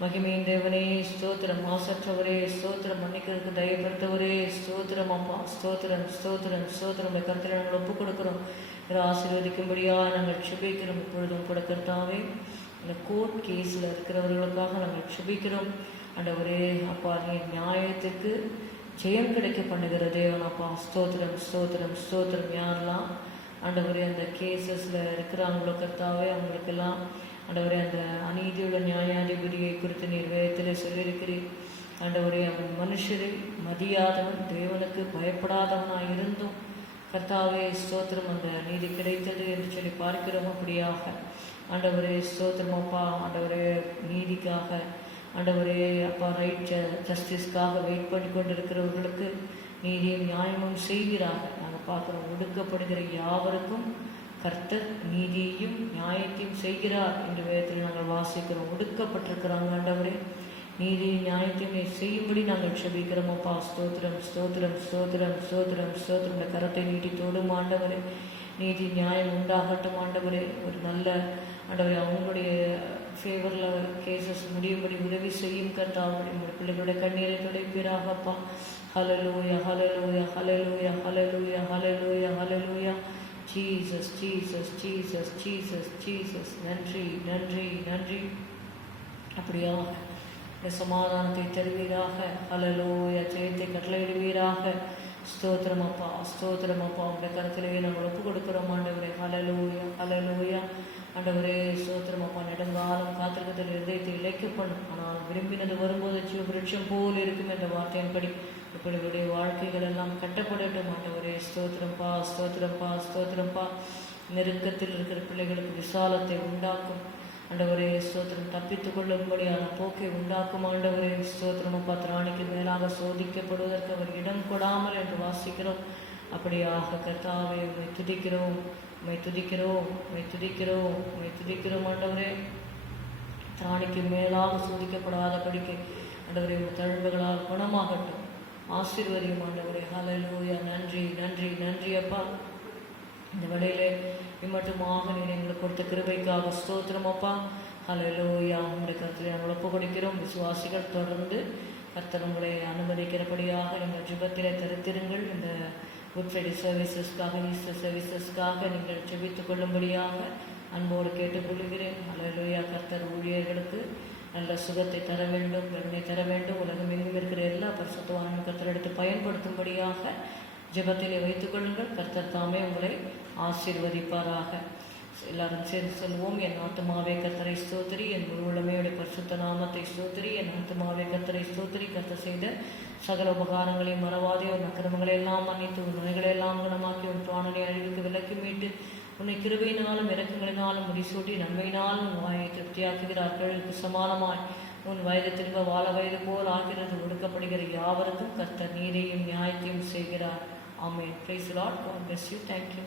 மகிமையின் தேவனே ஸ்தோத்திரம். மாசற்றவரே ஸ்தோத்திரம். மன்னிக்கிறதுக்கு தயப்படுத்தவரே ஸ்தோத்திரம். அப்பா ஸ்தோத்திரம், ஸ்தோத்திரம், ஸ்தோத்திரம். கருத்தில் நாங்கள் ஒப்புக் கொடுக்கிறோம். ஆசீர்வதிக்கும்படியாக நாங்கள் செபிக்கிறோம். இப்பொழுதும் கூட கர்த்தாவே, இந்த கோர்ட் கேஸில் இருக்கிறவர்களுக்காக நாங்கள் செபிக்கிறோம் ஆண்டவரே. அப்பா நீர் நியாயத்துக்கு ஜெயம் கிடைக்க பண்ணுகிற தேவன் அப்பா. ஸ்தோத்திரம், ஸ்தோத்திரம், ஸ்தோத்திரம். யாரெல்லாம் ஆண்டவரே அந்த கேசஸில் இருக்கிறாங்களோ கர்த்தாவே, அவங்களுக்கெல்லாம் ஆண்டவரே அந்த அநீதியுள்ள நியாயாதிபதியை குறித்து நீர் வேதத்தில் சொல்லியிருக்கிறீர் ஆண்டவரே. அவன் மனுஷரை மதியாதவன், தேவனுக்கு பயப்படாதவனாக இருந்தும் கர்த்தாவே ஸ்தோத்திரம் அந்த நீதி கிடைத்தது என்று சொல்லி பார்க்கிறோம். அப்படியாக ஆண்டவரே ஸ்தோத்திரம் அப்பா. ஆண்டவரே நீதிக்காக ஆண்டவரே அப்பா ரைட் ஜஸ்டிஸ்க்காக வெயிட் பண்ணி கொண்டிருக்கிறவர்களுக்கு நீதியும் நியாயமும் செய்கிறார்கள். நாங்கள் பார்க்குறோம். ஒடுக்கப்படுகிற யாவருக்கும் கர்த்தர் நீதியையும் நியாயத்தையும் செய்கிறார் என்று வேதத்தில் நாங்கள் வாசிக்கிறோம். ஒடுக்கப்பட்டிருக்கிறாங்க ஆண்டவரே. நீதியும் நியாயத்தையும் செய்யும்படி நாங்கள் செபிக்கிறோம் அப்பா. ஸ்தோத்திரம், ஸ்தோத்திரம், ஸ்தோத்திரம், ஸ்தோத்திரம், ஸ்தோத்திரம். இந்த கரத்தை நீட்டி தோடும் ஆண்டவரே. நீதி நியாயம் உண்டாகட்டும் ஆண்டவரே. ஒரு நல்ல ஆண்டவரே அவங்களுடைய ஃபேவரில் கேசஸ் முடியும்படி உதவி செய்யும் கர்த்தாவே. உங்களுடைய பிள்ளைகளுடைய கண்ணீரை துடைப்பீராகப்பா. Hallelujah hallelujah hallelujah hallelujah hallelujah hallelujah. Jesus Jesus Jesus Jesus Jesus. நன்றி நன்றி நன்றி. அப்படியாக சமாதானத்தை தருவீராக. ஹல்லேலூயா. ஜெயத்தை கட்டளையிடுவீராக. ஸ்தோத்திரம் அப்பா ஸ்தோத்திரம் அப்பா. உங்களுடைய கருத்திலேயே நாங்கள் ஒப்பு கொடுக்கிறோம் ஆண்டவரே. ஹல்லேலூயா ஹல்லேலூயா. ஆண்டவரே ஸ்தோத்திரம் அப்பா. நெடுங்காலம் காத்திருக்கத்தில் இருதயத்தை இழைக்கப்படும், ஆனால் விரும்பினது வரும்போது ஜீவவிருட்சம் போல் இருக்கும் என்ற வார்த்தையின்படி இப்படிகளுடைய வாழ்க்கைகள் எல்லாம் கட்டப்படட்டும் ஆண்டவரே. ஸ்தோத்திரம்பா ஸ்தோத்திரம்பா ஸ்தோத்திரம்பா. நெருக்கத்தில் இருக்கிற பிள்ளைகளுக்கு விசாலத்தை உண்டாக்கும் ஆண்டவரே. ஸ்தோத்திரம். தப்பித்து கொள்ளும்படியான போக்கை உண்டாக்கும் ஆண்டவரே. ஸ்தோத்திரம் அப்பா. திராணிக்கு மேலாக சோதிக்கப்படுவதற்கு அவர் இடம் கொடாமல் என்று வாசிக்கிறோம். அப்படியாக கர்த்தாவே உம்மை துதிக்கிறோம் உம்மை துதிக்கிறோம் உம்மை துதிக்கிறோம் உம்மை துதிக்கிறோம் ஆண்டவரே. திராணிக்கு மேலாக சோதிக்கப்படாத படிக்கை ஆண்டவரே தழும்புகளால் குணமாகட்டும். ஆசீர்வதியும் ஆண்டவரே. ஹல்லேலூயா. நன்றி நன்றி நன்றி அப்பா. இந்த வேளையிலே இம்மட்டுமாக நீர் எங்களுக்கு கொடுத்த கிருபைக்காக ஸ்தோத்திரம் அப்பா. ஹல்லேலூயா. உங்களுடைய கருத்தில் நாங்கள் ஒப்பு கொடுக்கிறோம். விசுவாசிகள் தொடர்ந்து கர்த்தர் உங்களை அனுமதிக்கிறபடியாக நீங்கள் ஜெபத்திலே தரித்திருங்கள். இந்த குட் ஃப்ரைடே சர்வீசஸ்க்காக ஈஸ்டர் சர்வீசஸ்க்காக நீங்கள் ஜெபித்துக் கொள்ளும்படியாக அன்போடு கேட்டுக்கொள்கிறேன். ஹல்லேலூயா. கர்த்தர் ஊழியர்களுக்கு நல்ல சுகத்தை தர வேண்டும், வெண்மை தர வேண்டும். உலகம் எங்கும் இருக்கிற எல்லா பரிசுத்தவான்களும் கர்த்தர் எடுத்து பயன்படுத்தும்படியாக ஜெபத்திலே வைத்துக் கொள்ளுங்கள். கர்த்தர் தாமே உங்களை ஆசீர்வதிப்பாராக. எல்லாரும் சேர்ந்து சொல்வோம். என் ஆத்துமாவே கர்த்தரை ஸ்தோத்திரி, என் முழு உள்ளமையுடைய பரிசுத்த நாமத்தை ஸ்தோத்திரி. என் ஆத்துமாவே கர்த்தரை ஸ்தோத்திரி. கர்த்தர் செய்த சகல உபகாரங்களையும் மறவாதே. உன் அக்கிரமங்களை எல்லாம் மன்னித்து, உன் நோய்களை எல்லாம் குணமாக்கி, உன் பிராணனை அழிவுக்கு விலக்கி மீட்டு, உன்னை கிருபையினாலும் இரக்கங்களினாலும் முடிசூட்டி நன்மையினாலும் உன் வாயை திருப்தியாக்குகிறார்கள். சமானமாய் உன் வயது திரும்ப வாழ வயது போல் ஆகிறது. ஒடுக்கப்படுகிற யாவருக்கும் கர்த்தர் நீதியையும் நியாயத்தையும் செய்கிறார். Amen. Praise the Lord. God bless you. Thank you.